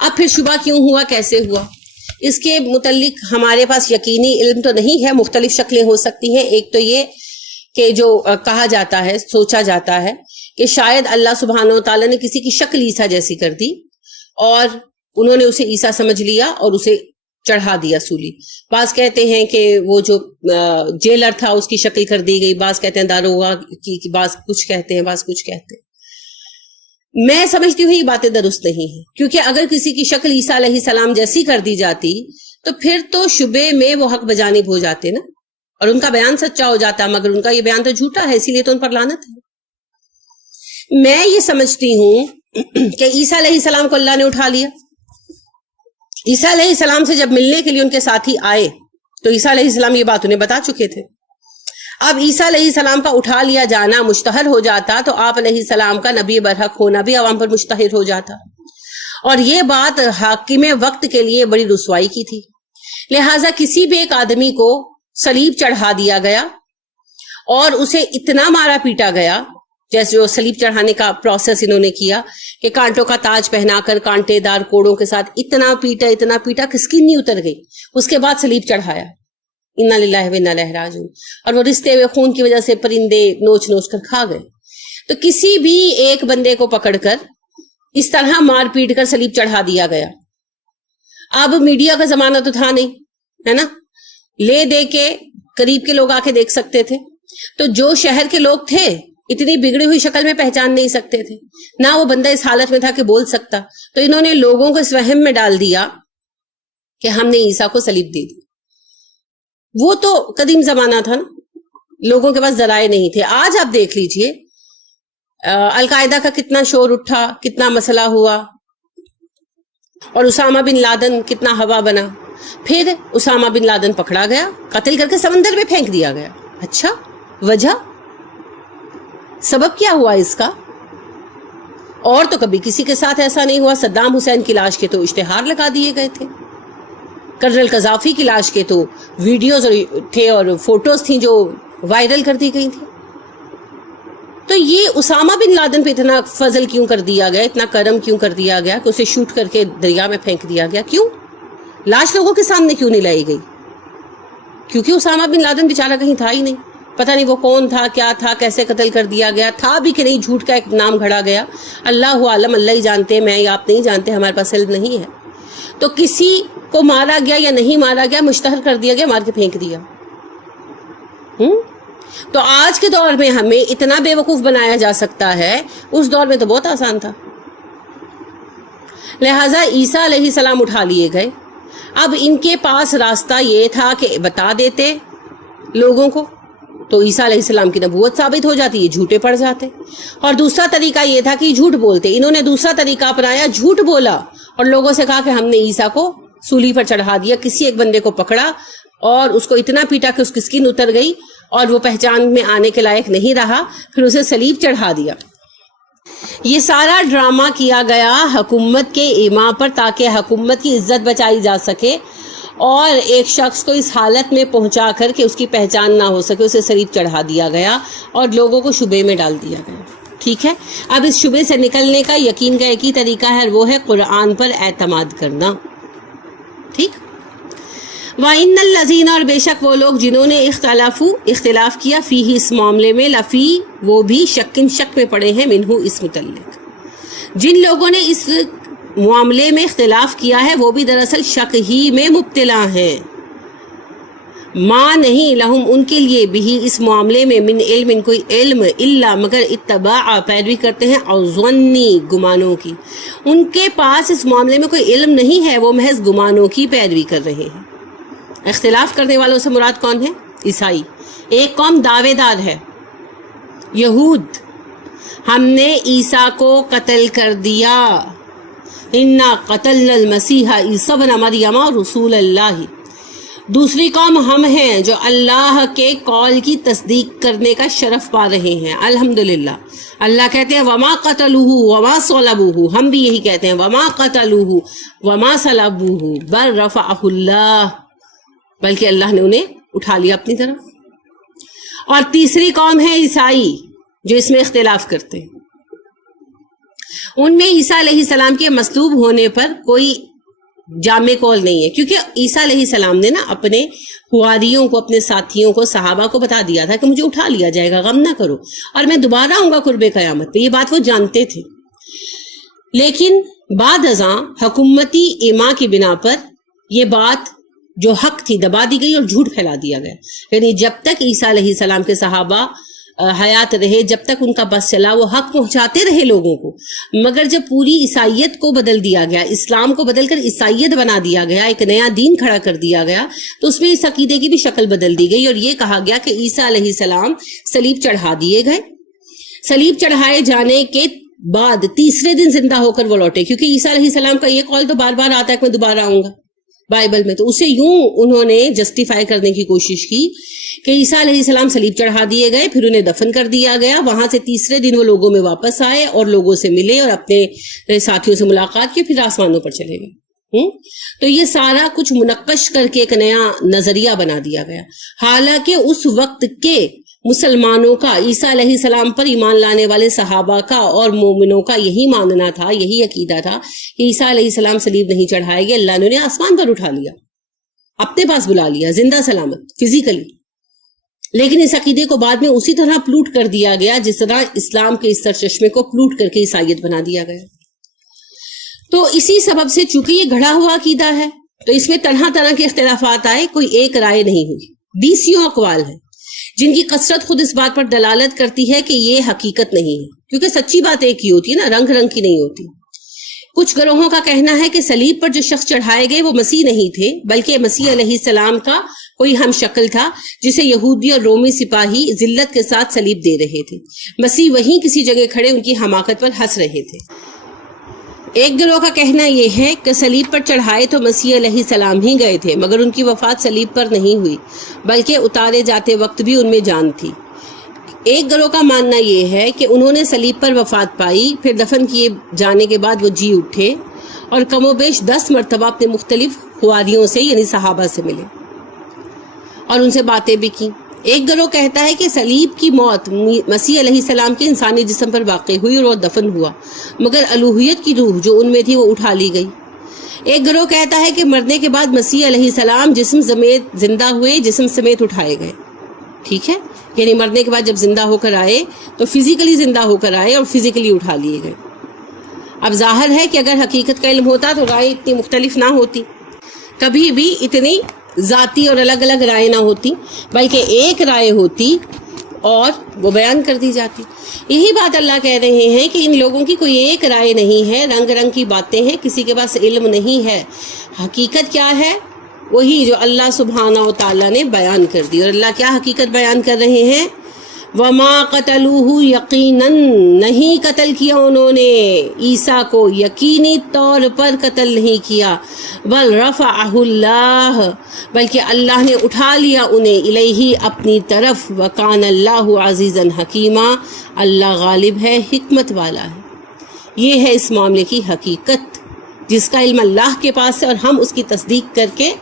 اب پھر شبہ کیوں ہوا، کیسے ہوا، اس کے متعلق ہمارے پاس یقینی علم تو نہیں ہے، مختلف شکلیں ہو سکتی ہیں. ایک تو یہ کہ جو کہا جاتا ہے، سوچا جاتا ہے کہ شاید اللہ سبحانہ و تعالیٰ نے کسی کی شکل عیسیٰ جیسی کر دی اور انہوں نے اسے عیسیٰ سمجھ لیا اور اسے چڑھا دیا سولی. بعض کہتے ہیں کہ وہ جو جیلر تھا اس کی شکل کر دی گئی، بعض کہتے ہیں داروغہ کی، بعض کچھ کہتے ہیں، بعض کچھ کہتے ہیں. میں سمجھتی ہوں یہ باتیں درست نہیں ہیں، کیونکہ اگر کسی کی شکل عیسیٰ علیہ السلام جیسی کر دی جاتی تو پھر تو شبے میں وہ حق بجانب ہو جاتے نا، اور ان کا بیان سچا ہو جاتا، مگر ان کا یہ بیان تو جھوٹا ہے، اسی لیے تو ان پر لعنت ہے. میں یہ سمجھتی ہوں کہ عیسیٰ علیہ السلام کو اللہ نے اٹھا لیا. عیسیٰ علیہ السلام سے جب ملنے کے لیے ان کے ساتھی آئے تو عیسیٰ علیہ السلام یہ بات انہیں بتا چکے تھے. اب عیسیٰ علیہ السلام کا اٹھا لیا جانا مشتہر ہو جاتا تو آپ علیہ السلام کا نبی برحق ہونا بھی عوام پر مشتہر ہو جاتا، اور یہ بات حاکم وقت کے لیے بڑی رسوائی کی تھی. لہٰذا کسی بھی ایک آدمی کو صلیب چڑھا دیا گیا اور اسے اتنا مارا پیٹا گیا، جیسے جو صلیب چڑھانے کا پروسیس انہوں نے کیا کہ کانٹوں کا تاج پہنا کر کانٹے دار کوڑوں کے ساتھ اتنا پیٹا کہ سکن نہیں اتر گئی، اس کے بعد صلیب چڑھایا. انا للہ و انا الیہ راجعون. اور وہ رشتے ہوئے خون کی وجہ سے پرندے نوچ کر کھا گئے. تو کسی بھی ایک بندے کو پکڑ کر اس طرح مار پیٹ کر صلیب چڑھا دیا گیا. اب میڈیا کا زمانہ تو تھا نہیں، ہے نا، لے دے کے قریب کے لوگ آ کے دیکھ سکتے تھے. تو جو شہر کے لوگ تھے اتنی بگڑی ہوئی شکل میں پہچان نہیں سکتے تھے، نہ وہ بندہ اس حالت میں تھا کہ بول سکتا. تو انہوں نے لوگوں کو اس وہم میں ڈال دیا کہ ہم نے عیسیٰ کو صلیب دے دی. وہ تو قدیم زمانہ تھا نا، لوگوں کے پاس ذرائع نہیں تھے. آج آپ دیکھ لیجئے القاعدہ کا کتنا شور اٹھا، کتنا مسئلہ ہوا، اور اسامہ بن لادن کتنا ہوا بنا. پھر اسامہ بن لادن پکڑا گیا، قتل کر کے سمندر میں پھینک دیا گیا. اچھا، وجہ، سبب کیا ہوا اس کا؟ اور تو کبھی کسی کے ساتھ ایسا نہیں ہوا. صدام حسین کی لاش کے تو اشتہار لگا دیے گئے تھے، کرنل قذافی کی لاش کے تو ویڈیوز تھے اور فوٹوز تھیں جو وائرل کر دی گئی تھی. تو یہ اسامہ بن لادن پہ اتنا فضل کیوں کر دیا گیا، اتنا کرم کیوں کر دیا گیا کہ اسے شوٹ کر کے دریا میں پھینک دیا گیا؟ کیوں؟ لاش لوگوں کے سامنے کیوں نہیں لائی گئی؟ کیونکہ اسامہ بن لادن بیچارہ کہیں تھا ہی نہیں. پتہ نہیں وہ کون تھا، کیا تھا، کیسے قتل کر دیا گیا، تھا بھی کہ نہیں، جھوٹ کا ایک نام گھڑا گیا. اللہ عالم، اللہ ہی جانتے، میں یا آپ نہیں جانتے، ہمارے پاس علم نہیں ہے. تو کسی کو مارا گیا یا نہیں مارا گیا، مشتہر کر دیا گیا، مار کے پھینک دیا. تو آج کے دور میں ہمیں اتنا بے وقوف بنایا جا سکتا ہے، اس دور میں تو بہت آسان تھا. لہٰذا عیسیٰ علیہ السلام اٹھا لیے گئے. اب ان کے پاس راستہ یہ تھا کہ بتا دیتے لوگوں کو تو عیسیٰ علیہ السلام کی نبوت ثابت ہو جاتی، یہ جھوٹے پڑ جاتے. اور دوسرا طریقہ یہ تھا کہ جھوٹ بولتے. انہوں نے دوسرا طریقہ اپنایا، جھوٹ بولا اور لوگوں سے کہا کہ ہم نے عیسیٰ کو سولی پر چڑھا دیا. کسی ایک بندے کو پکڑا اور اس کو اتنا پیٹا کہ اس کی سکن اتر گئی اور وہ پہچان میں آنے کے لائق نہیں رہا، پھر اسے صلیب چڑھا دیا. یہ سارا ڈرامہ کیا گیا حکومت کے ایما پر تاکہ حکومت کی عزت بچائی جا سکے، اور ایک شخص کو اس حالت میں پہنچا کر کہ اس کی پہچان نہ ہو سکے اسے صلیب چڑھا دیا گیا اور لوگوں کو شبے میں ڈال دیا گیا. ٹھیک ہے، اب اس شبے سے نکلنے کا یقین کا ایک ہی طریقہ ہے، وہ ہے قرآن پر اعتماد کرنا. ٹھیک. وَإِنَّ الَّذِينَ، اور بے شک وہ لوگ جنہوں نے اختلاف کیا، فیہ اس معاملے میں، لفی وہ بھی شک میں پڑے ہیں، منہ اس متعلق. جن لوگوں نے اس معاملے میں اختلاف کیا ہے وہ بھی دراصل شک ہی میں مبتلا ہیں. ما نہیں لہم ان کے لیے بھی اس معاملے میں من علم کوئی علم، الا مگر اتباع پیروی کرتے ہیں، او ظنی گمانوں کی. ان کے پاس اس معاملے میں کوئی علم نہیں ہے، وہ محض گمانوں کی پیروی کر رہے ہیں. اختلاف کرنے والوں سے مراد کون ہے؟ عیسائی. ایک قوم دعوے دار ہے، یہود، ہم نے عیسیٰ کو قتل کر دیا، انا قتلنا المسیح عیسی ابن مریم رسول اللہ. دوسری قوم ہم ہیں جو اللہ کے قول کی تصدیق کرنے کا شرف پا رہے ہیں، الحمدللہ. اللہ کہتے ہیں وما قتلوہ وما صلبوہ، ہم بھی یہی کہتے ہیں وما قتلوہ وما صلبوہ بل رفعہ اللہ، بلکہ اللہ نے انہیں اٹھا لیا اپنی طرف. اور تیسری قوم ہے عیسائی جو اس میں اختلاف کرتے ہیں. ان میں عیسیٰ علیہ السلام کے مصلوب ہونے پر کوئی جامع قول نہیں ہے، کیونکہ عیسیٰ علیہ السلام نے نا اپنے حواریوں کو، اپنے ساتھیوں کو، صحابہ کو بتا دیا تھا کہ مجھے اٹھا لیا جائے گا، غم نہ کرو، اور میں دوبارہ آؤں گا قرب قیامت پہ. یہ بات وہ جانتے تھے. لیکن بعد ازاں حکومتی ایما کی بنا پر یہ بات جو حق تھی دبا دی گئی اور جھوٹ پھیلا دیا گیا. یعنی جب تک عیسیٰ علیہ السلام کے صحابہ حیات رہے، جب تک ان کا بس چلا، وہ حق پہنچاتے رہے لوگوں کو. مگر جب پوری عیسائیت کو بدل دیا گیا، اسلام کو بدل کر عیسائیت بنا دیا گیا، ایک نیا دین کھڑا کر دیا گیا، تو اس میں اس عقیدے کی بھی شکل بدل دی گئی اور یہ کہا گیا کہ عیسیٰ علیہ السلام صلیب چڑھا دیے گئے. صلیب چڑھائے جانے کے بعد تیسرے دن زندہ ہو کر وہ لوٹے، کیونکہ عیسیٰ علیہ السلام کا یہ قول تو بار بار آتا ہے کہ میں دوبارہ آؤں گا بائبل میں. تو اسے یوں انہوں نے جسٹیفائی کرنے کی کوشش کی کہ عیسیٰ علیہ السلام صلیب چڑھا دیے گئے، پھر انہیں دفن کر دیا گیا. وہاں سے تیسرے دن وہ لوگوں میں واپس آئے اور لوگوں سے ملے اور اپنے ساتھیوں سے ملاقات کی، پھر آسمانوں پر چلے گئے. تو یہ سارا کچھ منقش کر کے ایک نیا نظریہ بنا دیا گیا. حالانکہ اس وقت کے مسلمانوں کا، عیسیٰ علیہ السلام پر ایمان لانے والے صحابہ کا اور مومنوں کا یہی ماننا تھا، یہی عقیدہ تھا کہ عیسیٰ علیہ السلام صلیب نہیں چڑھائے گئے، اللہ نے انہیں آسمان پر اٹھا لیا، اپنے پاس بلا لیا زندہ سلامت فزیکلی. لیکن اس عقیدے کو بعد میں اسی طرح پلوٹ کر دیا گیا جس طرح اسلام کے اس سرچشمے کو پلوٹ کر کے عیسائیت بنا دیا گیا. تو اسی سبب سے چونکہ یہ گھڑا ہوا عقیدہ ہے تو اس میں طرح طرح کے اختلافات آئے، کوئی ایک رائے نہیں ہوئی. 20 اقوال ہیں جن کی کثرت خود اس بات پر دلالت کرتی ہے کہ یہ حقیقت نہیں ہے، کیونکہ سچی بات ایک ہی ہوتی ہے نا، رنگ رنگ کی نہیں ہوتی. کچھ گروہوں کا کہنا ہے کہ صلیب پر جو شخص چڑھائے گئے وہ مسیح نہیں تھے، بلکہ مسیح علیہ السلام کا کوئی ہم شکل تھا جسے یہودی اور رومی سپاہی ذلت کے ساتھ صلیب دے رہے تھے. مسیح وہیں کسی جگہ کھڑے ان کی حماقت پر ہنس رہے تھے. ایک گروہ کا کہنا یہ ہے کہ صلیب پر چڑھائے تو مسیح علیہ السلام ہی گئے تھے، مگر ان کی وفات صلیب پر نہیں ہوئی بلکہ اتارے جاتے وقت بھی ان میں جان تھی. ایک گروہ کا ماننا یہ ہے کہ انہوں نے صلیب پر وفات پائی، پھر دفن کیے جانے کے بعد وہ جی اٹھے اور کم و بیش 10 مرتبہ اپنے مختلف حواریوں سے یعنی صحابہ سے ملے اور ان سے باتیں بھی کی. ایک گروہ کہتا ہے کہ صلیب کی موت مسیح علیہ السلام کے انسانی جسم پر واقع ہوئی اور وہ دفن ہوا، مگر الوہیت کی روح جو ان میں تھی وہ اٹھا لی گئی. ایک گروہ کہتا ہے کہ مرنے کے بعد مسیح علیہ السلام جسم سمیت زندہ ہوئے، جسم سمیت اٹھائے گئے. ٹھیک ہے، یعنی مرنے کے بعد جب زندہ ہو کر آئے تو فزیکلی زندہ ہو کر آئے اور فزیکلی اٹھا لیے گئے. اب ظاہر ہے کہ اگر حقیقت کا علم ہوتا تو رائے اتنی مختلف نہ ہوتی، کبھی بھی اتنی ذاتی اور الگ الگ رائے نہ ہوتی، بلکہ ایک رائے ہوتی اور وہ بیان کر دی جاتی. یہی بات اللہ کہہ رہے ہیں کہ ان لوگوں کی کوئی ایک رائے نہیں ہے، رنگ رنگ کی باتیں ہیں، کسی کے پاس علم نہیں ہے. حقیقت کیا ہے؟ وہی جو اللہ سبحانہ و تعالیٰ نے بیان کر دی. اور اللہ کیا حقیقت بیان کر رہے ہیں؟ وَمَا قَتَلُوهُ یقیناً نہیں قتل کیا انہوں نے عیسیٰ کو، یقینی طور پر قتل نہیں کیا، بل رفعہ اللہ بلکہ اللہ نے اٹھا لیا انہیں الیہ اپنی طرف، وکان اللہ عزیزاً حکیما اللہ غالب ہے، حکمت والا ہے. یہ ہے اس معاملے کی حقیقت جس کا علم اللہ کے پاس ہے اور ہم اس کی تصدیق کر کے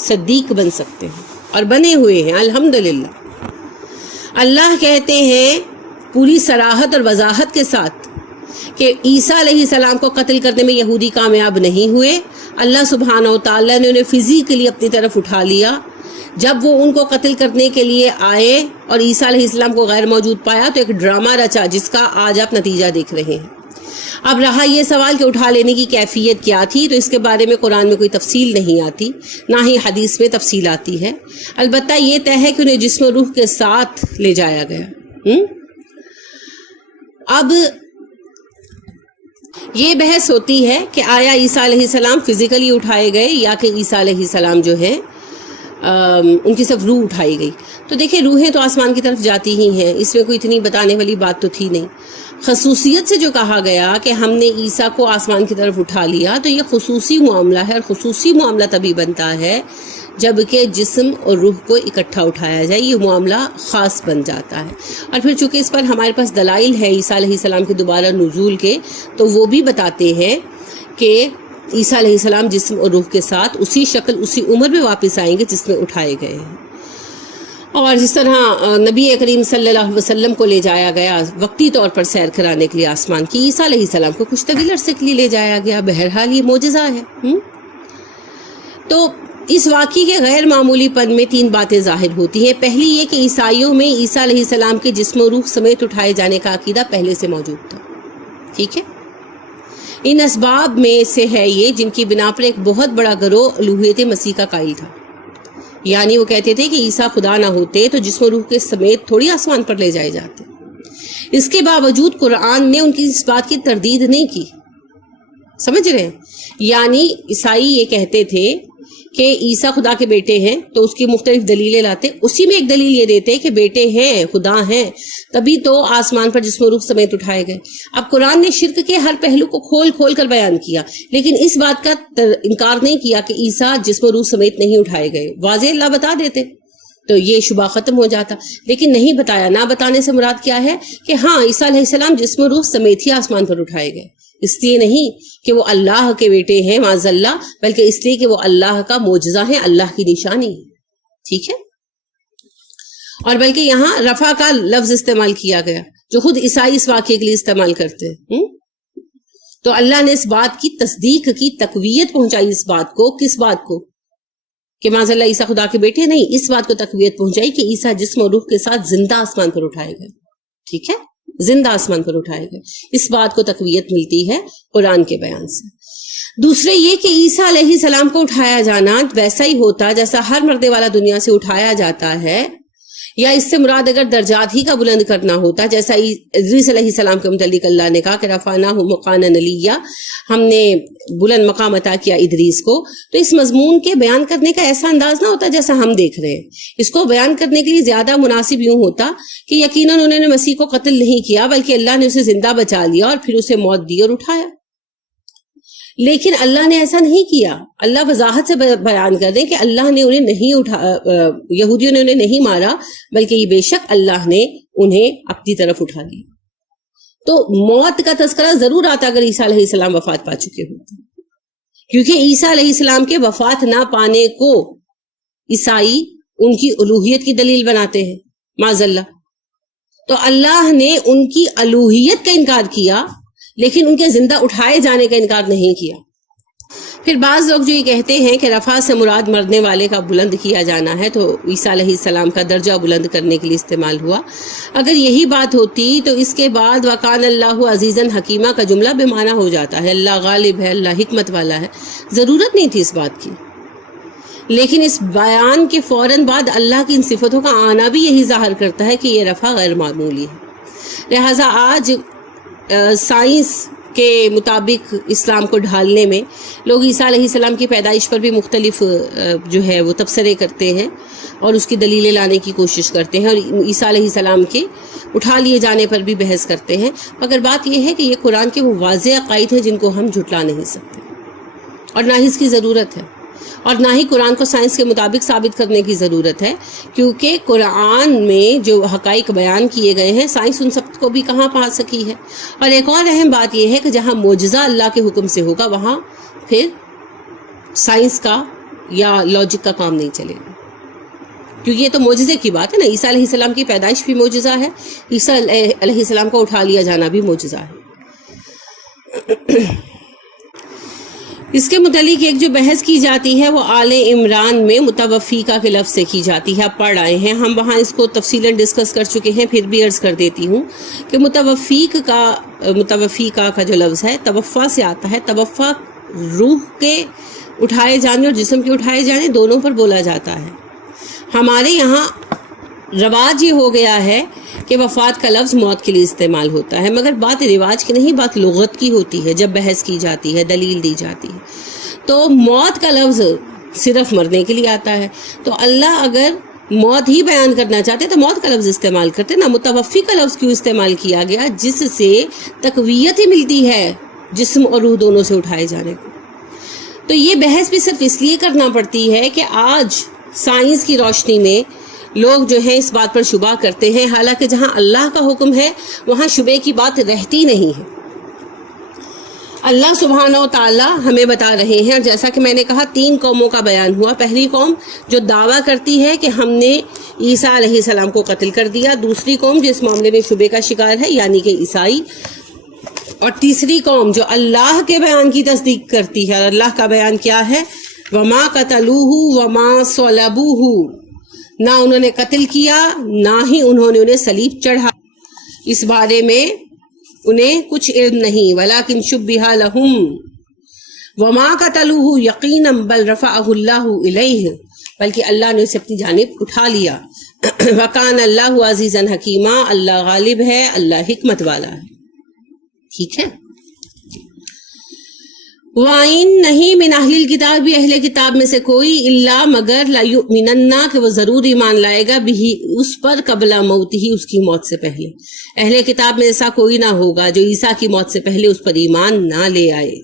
صدیق بن سکتے ہیں اور بنے ہوئے ہیں الحمدللہ. اللہ کہتے ہیں پوری صراحت اور وضاحت کے ساتھ کہ عیسیٰ علیہ السلام کو قتل کرنے میں یہودی کامیاب نہیں ہوئے. اللہ سبحانہ و تعالیٰ نے انہیں فزیکلی اپنی طرف اٹھا لیا. جب وہ ان کو قتل کرنے کے لیے آئے اور عیسیٰ علیہ السلام کو غیر موجود پایا تو ایک ڈرامہ رچا جس کا آج آپ نتیجہ دیکھ رہے ہیں. اب رہا یہ سوال کہ اٹھا لینے کی کیفیت کیا تھی، تو اس کے بارے میں قرآن میں کوئی تفصیل نہیں آتی، نہ ہی حدیث میں تفصیل آتی ہے. البتہ یہ طے ہے کہ انہیں جسم و روح کے ساتھ لے جایا گیا. اب یہ بحث ہوتی ہے کہ آیا عیسیٰ علیہ السلام فزیکلی اٹھائے گئے یا کہ عیسیٰ علیہ السلام جو ہے ان کی صرف روح اٹھائی گئی. تو دیکھیں روحیں تو آسمان کی طرف جاتی ہی ہیں، اس میں کوئی اتنی بتانے والی بات تو تھی نہیں. خصوصیت سے جو کہا گیا کہ ہم نے عیسیٰ کو آسمان کی طرف اٹھا لیا تو یہ خصوصی معاملہ ہے، اور خصوصی معاملہ تبھی بنتا ہے جب کہ جسم اور روح کو اکٹھا اٹھایا جائے، یہ معاملہ خاص بن جاتا ہے. اور پھر چونکہ اس پر ہمارے پاس دلائل ہے عیسیٰ علیہ السلام کے دوبارہ نزول کے، تو وہ بھی بتاتے ہیں کہ عیسیٰ علیہ السلام جسم اور روح کے ساتھ اسی شکل اسی عمر میں واپس آئیں گے جس میں اٹھائے گئے ہیں. اور جس طرح نبی کریم صلی اللہ علیہ وسلم کو لے جایا گیا وقتی طور پر سیر کرانے کے لیے آسمان کی، عیسیٰ علیہ السلام کو کچھ طویل عرصے کے لیے لے جایا گیا، بہرحال یہ معجزہ ہے۔ تو اس واقعے کے غیر معمولی پن میں 3 باتیں ظاہر ہوتی ہیں۔ پہلی یہ کہ عیسائیوں میں عیسیٰ علیہ السلام کے جسم و روح سمیت اٹھائے جانے کا عقیدہ پہلے سے موجود تھا، ٹھیک ہے۔ ان اسباب میں سے ہے یہ جن کی بنا پر ایک بہت بڑا گروہ الوہیت مسیح کا قائل تھا، یعنی وہ کہتے تھے کہ عیسیٰ خدا نہ ہوتے تو جسم و روح کے سمیت تھوڑی آسمان پر لے جائے جاتے۔ اس کے باوجود قرآن نے ان کی اس بات کی تردید نہیں کی، سمجھ رہے ہیں؟ یعنی عیسائی یہ کہتے تھے کہ عیسیٰ خدا کے بیٹے ہیں تو اس کی مختلف دلیلیں لاتے، اسی میں ایک دلیل یہ دیتے کہ بیٹے ہیں، خدا ہیں، تبھی تو آسمان پر جسم و روح سمیت اٹھائے گئے۔ اب قرآن نے شرک کے ہر پہلو کو کھول کھول کر بیان کیا، لیکن اس بات کا انکار نہیں کیا کہ عیسیٰ جسم و روح سمیت نہیں اٹھائے گئے۔ واضح اللہ بتا دیتے تو یہ شبہ ختم ہو جاتا، لیکن نہیں بتایا۔ نہ بتانے سے مراد کیا ہے کہ ہاں عیسیٰ علیہ السلام جسم و روح سمیت ہی آسمان پر اٹھائے گئے، اس لیے نہیں کہ وہ اللہ کے بیٹے ہیں معاذ اللہ، بلکہ اس لیے کہ وہ اللہ کا معجزہ ہے، اللہ کی نشانی ہے، ٹھیک ہے۔ اور بلکہ یہاں رفع کا لفظ استعمال کیا گیا جو خود عیسائی اس واقعے کے لیے استعمال کرتے ہیں۔ تو اللہ نے اس بات کی تصدیق کی، تقویت پہنچائی اس بات کو، کس بات کو؟ کہ معاذ اللہ عیسیٰ خدا کے بیٹے نہیں، اس بات کو تقویت پہنچائی کہ عیسیٰ جسم و روح کے ساتھ زندہ آسمان پر اٹھائے گئے، ٹھیک ہے، زندہ آسمان پر اٹھائے گئے۔ اس بات کو تقویت ملتی ہے قرآن کے بیان سے۔ دوسرے یہ کہ عیسیٰ علیہ السلام کو اٹھایا جانا ویسا ہی ہوتا جیسا ہر مردے والا دنیا سے اٹھایا جاتا ہے، یا اس سے مراد اگر درجات ہی کا بلند کرنا ہوتا، جیسا ادریس علیہ السلام کے متعلق اللہ نے کہا کہ رفعناہ مقانا علیہ، ہم نے بلند مقام عطا کیا ادریس کو، تو اس مضمون کے بیان کرنے کا ایسا انداز نہ ہوتا جیسا ہم دیکھ رہے ہیں۔ اس کو بیان کرنے کے لیے زیادہ مناسب یوں ہوتا کہ یقیناً انہوں نے مسیح کو قتل نہیں کیا، بلکہ اللہ نے اسے زندہ بچا لیا اور پھر اسے موت دی اور اٹھایا۔ لیکن اللہ نے ایسا نہیں کیا۔ اللہ وضاحت سے بیان کر دیں کہ اللہ نے انہیں نہیں یہودیوں نے انہیں نہیں مارا، بلکہ یہ بے شک اللہ نے انہیں اپنی طرف اٹھا لیا۔ تو موت کا تذکرہ ضرور آتا اگر عیسیٰ علیہ السلام وفات پا چکے ہوتے، کیونکہ عیسیٰ علیہ السلام کے وفات نہ پانے کو عیسائی ان کی الوہیت کی دلیل بناتے ہیں معاذ اللہ۔ تو اللہ نے ان کی الوہیت کا انکار کیا، لیکن ان کے زندہ اٹھائے جانے کا انکار نہیں کیا۔ پھر بعض لوگ جو یہ کہتے ہیں کہ رفع سے مراد مرنے والے کا بلند کیا جانا ہے، تو عیسیٰ علیہ السلام کا درجہ بلند کرنے کے لیے استعمال ہوا۔ اگر یہی بات ہوتی تو اس کے بعد وَقَانَ اللَّهُ عَزِيزًا حَكِيمًا کا جملہ بے معنی ہو جاتا ہے، اللہ غالب ہے، اللہ حکمت والا ہے، ضرورت نہیں تھی اس بات کی۔ لیکن اس بیان کے فوراً بعد اللہ کی ان صفتوں کا آنا بھی یہی ظاہر کرتا ہے کہ یہ رفع غیر معمولی ہے۔ لہٰذا آج سائنس کے مطابق اسلام کو ڈھالنے میں لوگ عیسیٰ علیہ السلام کی پیدائش پر بھی مختلف جو ہے وہ تبصرے کرتے ہیں اور اس کی دلیلیں لانے کی کوشش کرتے ہیں، اور عیسیٰ علیہ السلام کے اٹھا لیے جانے پر بھی بحث کرتے ہیں، مگر بات یہ ہے کہ یہ قرآن کے وہ واضح عقائد ہیں جن کو ہم جھٹلا نہیں سکتے، اور نہ ہی اس کی ضرورت ہے، اور نہ ہی قرآن کو سائنس کے مطابق ثابت کرنے کی ضرورت ہے، کیونکہ قرآن میں جو حقائق بیان کیے گئے ہیں سائنس ان سب کو بھی کہاں پا سکی ہے۔ اور ایک اور اہم بات یہ ہے کہ جہاں معجزہ اللہ کے حکم سے ہوگا وہاں پھر سائنس کا یا لاجک کا کام نہیں چلے گا، کیونکہ یہ تو معجزے کی بات ہے نا۔ عیسیٰ علیہ السلام کی پیدائش بھی معجزہ ہے، عیسیٰ علیہ السلام کو اٹھا لیا جانا بھی معجزہ ہے۔ اس کے متعلق ایک جو بحث کی جاتی ہے وہ آل عمران میں متوفیقہ کے لفظ سے کی جاتی ہے، آپ پڑھ آئے ہیں، ہم وہاں اس کو تفصیلاً ڈسکس کر چکے ہیں، پھر بھی عرض کر دیتی ہوں کہ متوفیقہ کا جو لفظ ہے توفع سے آتا ہے۔ توفع روح کے اٹھائے جانے اور جسم کے اٹھائے جانے دونوں پر بولا جاتا ہے۔ ہمارے یہاں رواج یہ ہو گیا ہے کہ وفات کا لفظ موت کے لیے استعمال ہوتا ہے، مگر بات رواج کی نہیں، بات لغت کی ہوتی ہے۔ جب بحث کی جاتی ہے، دلیل دی جاتی ہے، تو موت کا لفظ صرف مرنے کے لیے آتا ہے۔ تو اللہ اگر موت ہی بیان کرنا چاہتے تو موت کا لفظ استعمال کرتے نا۔ متوفی کا لفظ کیوں استعمال کیا گیا؟ جس سے تقویت ہی ملتی ہے جسم اور روح دونوں سے اٹھائے جانے کو۔ تو یہ بحث بھی صرف اس لیے کرنا پڑتی ہے کہ آج سائنس کی روشنی میں لوگ جو ہیں اس بات پر شبہ کرتے ہیں، حالانکہ جہاں اللہ کا حکم ہے وہاں شبے کی بات رہتی نہیں ہے۔ اللہ سبحانہ و تعالیٰ ہمیں بتا رہے ہیں، جیسا کہ میں نے کہا 3 قوموں کا بیان ہوا۔ پہلی قوم جو دعویٰ کرتی ہے کہ ہم نے عیسیٰ علیہ السلام کو قتل کر دیا، دوسری قوم جو اس معاملے میں شبے کا شکار ہے یعنی کہ عیسائی، اور تیسری قوم جو اللہ کے بیان کی تصدیق کرتی ہے۔ اور اللہ کا بیان کیا ہے؟ وما قتلوہ وما صلبوہ، نہ انہوں نے قتل کیا نہ ہی انہوں نے انہیں صلیب چڑھا، اس بارے میں انہیں کچھ علم نہیں۔ ولیکن شبہ لہم وما قتلوہ یقینا بل رفعہ اللہ الیہ، بلکہ اللہ نے اسے اپنی جانب اٹھا لیا۔ وکان اللہ عزیزا حکیما، اللہ غالب ہے، اللہ حکمت والا ہے۔ ٹھیک ہے۔ وَإِن نہیں من اہل الکتاب، بھی اہل کتاب میں سے کوئی، الا مگر لَيُؤْمِنَنَّ کہ وہ ضرور ایمان لائے گا، بھی اس پر قبل موتہ اس کی موت سے پہلے۔ اہل کتاب میں ایسا کوئی نہ ہوگا جو عیسیٰ کی موت سے پہلے اس پر ایمان نہ لے آئے۔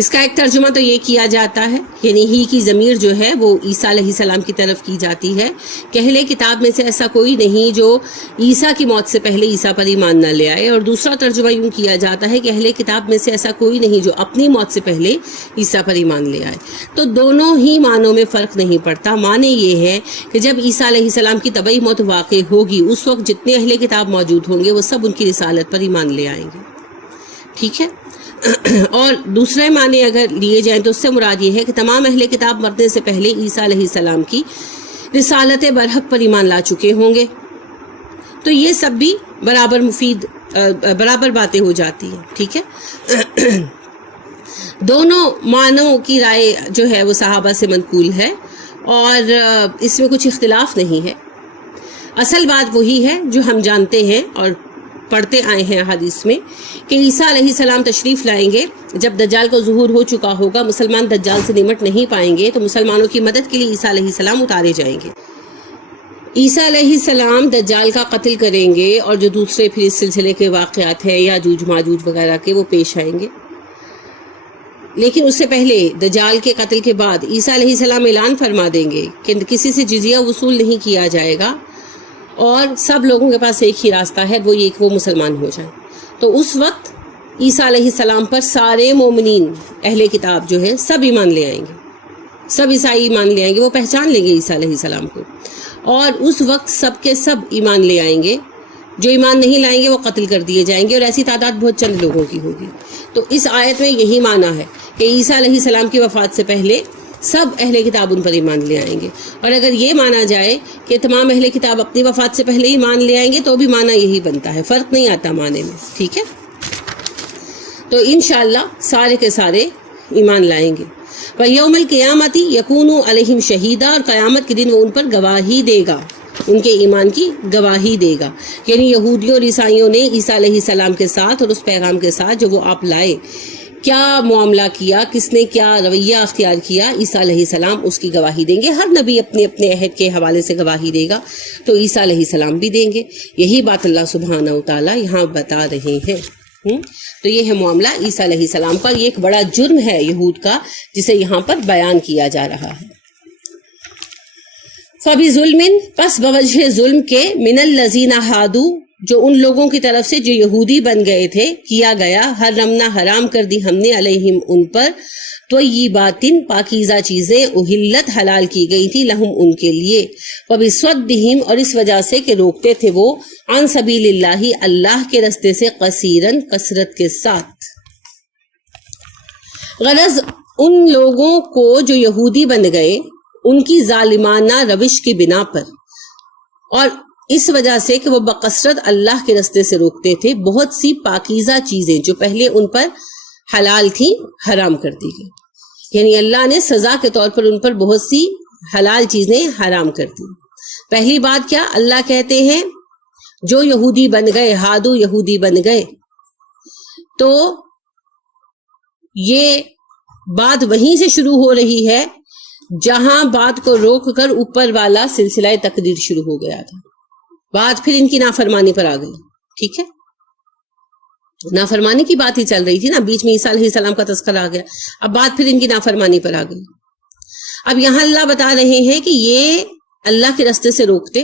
اس کا ایک ترجمہ تو یہ کیا جاتا ہے، یعنی ہی کی ضمیر جو ہے وہ عیسیٰ علیہ السلام کی طرف کی جاتی ہے کہ اہل کتاب میں سے ایسا کوئی نہیں جو عیسیٰ کی موت سے پہلے عیسیٰ پر ایمان نہ لے آئے، اور دوسرا ترجمہ یوں کیا جاتا ہے کہ اہل کتاب میں سے ایسا کوئی نہیں جو اپنی موت سے پہلے عیسیٰ پر ایمان لے آئے۔ تو دونوں ہی معنوں میں فرق نہیں پڑتا۔ معنی یہ ہے کہ جب عیسیٰ علیہ السلام کی طبعی موت واقع ہوگی اس وقت جتنے اہل کتاب موجود ہوں گے وہ سب ان کی رسالت پر ایمان لے آئیں گے۔ ٹھیک ہے۔ اور دوسرے معنی اگر لیے جائیں تو اس سے مراد یہ ہے کہ تمام اہل کتاب مرنے سے پہلے عیسیٰ علیہ السلام کی رسالت برحق پر ایمان لا چکے ہوں گے، تو یہ سب بھی برابر مفید برابر باتیں ہو جاتی ہیں۔ ٹھیک ہے۔ دونوں معنوں کی رائے جو ہے وہ صحابہ سے منقول ہے اور اس میں کچھ اختلاف نہیں ہے۔ اصل بات وہی ہے جو ہم جانتے ہیں اور پڑھتے آئے ہیں حدیث میں کہ عیسیٰ علیہ السلام تشریف لائیں گے جب دجال کو ظہور ہو چکا ہوگا، مسلمان دجال سے نمٹ نہیں پائیں گے تو مسلمانوں کی مدد کے لیے عیسیٰ علیہ السلام اتارے جائیں گے۔ عیسیٰ علیہ السلام دجال کا قتل کریں گے اور جو دوسرے پھر اس سلسلے کے واقعات ہیں یاجوج ماجوج وغیرہ کے وہ پیش آئیں گے، لیکن اس سے پہلے دجال کے قتل کے بعد عیسیٰ علیہ السلام اعلان فرما دیں گے کہ کسی سے جزیہ وصول نہیں کیا جائے گا اور سب لوگوں کے پاس ایک ہی راستہ ہے، وہ یہ کہ وہ مسلمان ہو جائیں۔ تو اس وقت عیسیٰ علیہ السلام پر سارے مومنین اہل کتاب جو ہیں سب ایمان لے آئیں گے، سب عیسائی ایمان لے آئیں گے، وہ پہچان لیں گے عیسیٰ علیہ السلام کو، اور اس وقت سب کے سب ایمان لے آئیں گے۔ جو ایمان نہیں لائیں گے وہ قتل کر دیے جائیں گے، اور ایسی تعداد بہت چند لوگوں کی ہوگی۔ تو اس آیت میں یہی معنی ہے کہ عیسیٰ علیہ السلام کی وفات سے پہلے سب اہل کتاب ان پر ایمان لے آئیں گے، اور اگر یہ مانا جائے کہ تمام اہل کتاب اپنی وفات سے پہلے ایمان لے آئیں گے تو بھی معنی یہی بنتا ہے، فرق نہیں آتا معنی میں۔ ٹھیک ہے۔ تو انشاءاللہ سارے کے سارے ایمان لائیں گے۔ وَيَوْمَ الْقِيَامَةِ يَكُونُ عَلَيْهِمْ شَهِيدًا، اور قیامت کے دن وہ ان پر گواہی دے گا، ان کے ایمان کی گواہی دے گا۔ یعنی یہودیوں اور عیسائیوں نے عیسیٰ علیہ السلام کے ساتھ اور اس پیغام کے ساتھ جو وہ آپ لائے کیا معاملہ کیا، کس نے کیا رویہ اختیار کیا، عیسیٰ علیہ السلام اس کی گواہی دیں گے۔ ہر نبی اپنے اپنے عہد کے حوالے سے گواہی دے گا، تو عیسیٰ علیہ السلام بھی دیں گے۔ یہی بات اللہ سبحانہ و تعالیٰ یہاں بتا رہے ہیں۔ تو یہ ہے معاملہ عیسیٰ علیہ السلام کا، یہ ایک بڑا جرم ہے یہود کا جسے یہاں پر بیان کیا جا رہا ہے۔ فَبِظُلْمٍ، پس بوجہ ظلم کے، من الذین ہادوا، جو ان لوگوں کی طرف سے جو یہودی بن گئے تھے، کیا گیا، حرمنا حرام کر دی ہم نے، علیہم ان پر، طیبات پاکیزہ چیزیں، احلت حلال کی گئی تھی، لہم ان کے لیے، وبصدہم اور اس وجہ سے کہ روکتے تھے وہ، عن سبیل اللہ اللہ کے راستے سے، قصیرن کثرت کے ساتھ۔ غرض ان لوگوں کو جو یہودی بن گئے ان کی ظالمانہ روش کی بنا پر، اور اس وجہ سے کہ وہ بکثرت اللہ کے راستے سے روکتے تھے، بہت سی پاکیزہ چیزیں جو پہلے ان پر حلال تھیں حرام کر دی گئی۔ یعنی اللہ نے سزا کے طور پر ان پر بہت سی حلال چیزیں حرام کر دی۔ پہلی بات کیا، اللہ کہتے ہیں جو یہودی بن گئے، ہادو یہودی بن گئے، تو یہ بات وہیں سے شروع ہو رہی ہے جہاں بات کو روک کر اوپر والا سلسلہ تقدیر شروع ہو گیا تھا۔ بات پھر ان کی نافرمانی پر آ گئی۔ ٹھیک ہے، نافرمانی کی بات ہی چل رہی تھی نا، بیچ میں عیسیٰ علیہ السلام کا تذکرہ آ گیا، اب بات پھر ان کی نافرمانی پر آ گئی۔ اب یہاں اللہ بتا رہے ہیں کہ یہ اللہ کے راستے سے روکتے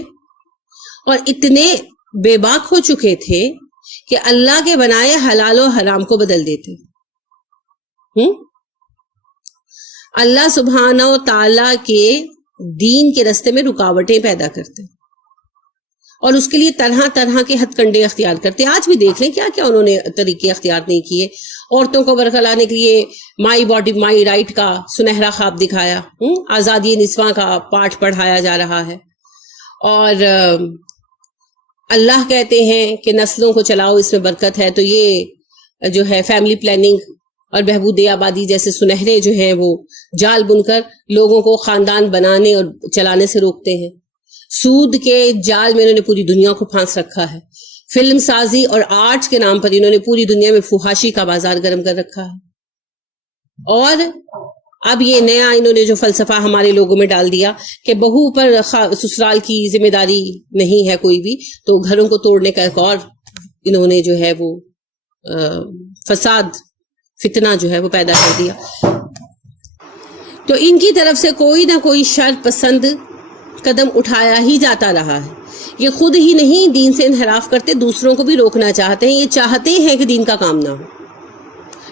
اور اتنے بے باک ہو چکے تھے کہ اللہ کے بنائے حلال و حرام کو بدل دیتے، اللہ سبحانہ و تعالیٰ کے دین کے راستے میں رکاوٹیں پیدا کرتے ہیں اور اس کے لیے طرح طرح کے ہتھ کنڈے اختیار کرتے ہیں. آج بھی دیکھ لیں کیا کیا انہوں نے طریقے اختیار نہیں کیے. عورتوں کو برقرار کے لیے مائی باڈی مائی رائٹ کا سنہرا خواب دکھایا, آزادی نسواں کا پاٹھ پڑھایا جا رہا ہے, اور اللہ کہتے ہیں کہ نسلوں کو چلاؤ اس میں برکت ہے. تو یہ جو ہے فیملی پلاننگ اور بہبود آبادی جیسے سنہرے جو ہیں وہ جال بن کر لوگوں کو خاندان بنانے اور چلانے سے روکتے ہیں. سود کے جال میں انہوں نے پوری دنیا کو پھانس رکھا ہے. فلم سازی اور آرٹ کے نام پر انہوں نے پوری دنیا میں فحاشی کا بازار گرم کر رکھا ہے. اور اب یہ نیا انہوں نے جو فلسفہ ہمارے لوگوں میں ڈال دیا کہ بہو پر سسرال کی ذمہ داری نہیں ہے کوئی بھی, تو گھروں کو توڑنے کا ایک اور انہوں نے جو ہے وہ فساد فتنہ جو ہے وہ پیدا کر دیا. تو ان کی طرف سے کوئی نہ کوئی شر پسند قدم اٹھایا ہی جاتا رہا ہے. یہ خود ہی نہیں دین سے انحراف کرتے, دوسروں کو بھی روکنا چاہتے ہیں. یہ چاہتے ہیں کہ دین کا کام نہ ہو,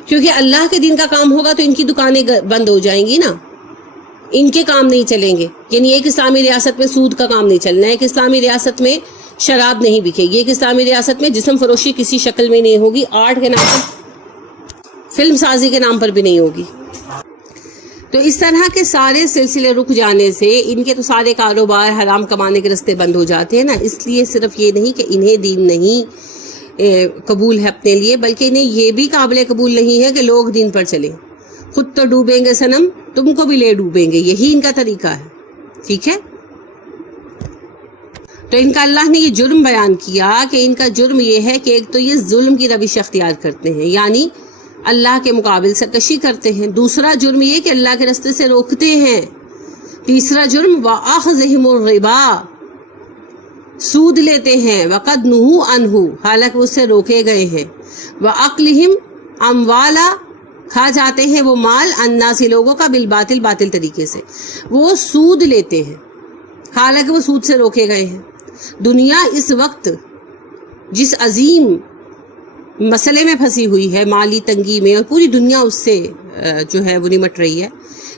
کیونکہ اللہ کے دین کا کام ہوگا تو ان کی دکانیں بند ہو جائیں گی نا, ان کے کام نہیں چلیں گے. یعنی ایک اسلامی ریاست میں سود کا کام نہیں چلنا ہے, ایک اسلامی ریاست میں شراب نہیں بکے گی, ایک اسلامی ریاست میں جسم فروشی کسی شکل میں نہیں ہوگی, آرٹ کے نام پر فلم سازی کے نام پر بھی نہیں ہوگی. تو اس طرح کے سارے سلسلے رک جانے سے ان کے تو سارے کاروبار حرام کمانے کے راستے بند ہو جاتے ہیں نا. اس لیے صرف یہ نہیں کہ انہیں دین نہیں قبول ہے اپنے لیے, بلکہ انہیں یہ بھی قابل قبول نہیں ہے کہ لوگ دین پر چلیں. خود تو ڈوبیں گے صنم, تم کو بھی لے ڈوبیں گے, یہی ان کا طریقہ ہے. ٹھیک ہے, تو ان کا اللہ نے یہ جرم بیان کیا کہ ان کا جرم یہ ہے کہ ایک تو یہ ظلم کی روش اختیار کرتے ہیں, یعنی اللہ کے مقابل سرکشی کرتے ہیں. دوسرا جرم یہ کہ اللہ کے راستے سے روکتے ہیں. تیسرا جرم وَأَخْذِهِمُ الرِّبَا, سود لیتے ہیں. وَقَدْ نُهُوا عَنْهُ, حالانکہ اس سے روکے گئے ہیں. وَأَكْلِهِمْ أَمْوَالًا, کھا جاتے ہیں وہ مال الناس, لوگوں کا بالباطل, باطل طریقے سے. وہ سود لیتے ہیں حالانکہ وہ سود سے روکے گئے ہیں. دنیا اس وقت جس عظیم مسئلے میں پھنسی ہوئی ہے, مالی تنگی میں, اور پوری دنیا اس سے جو ہے وہ نمٹ رہی ہے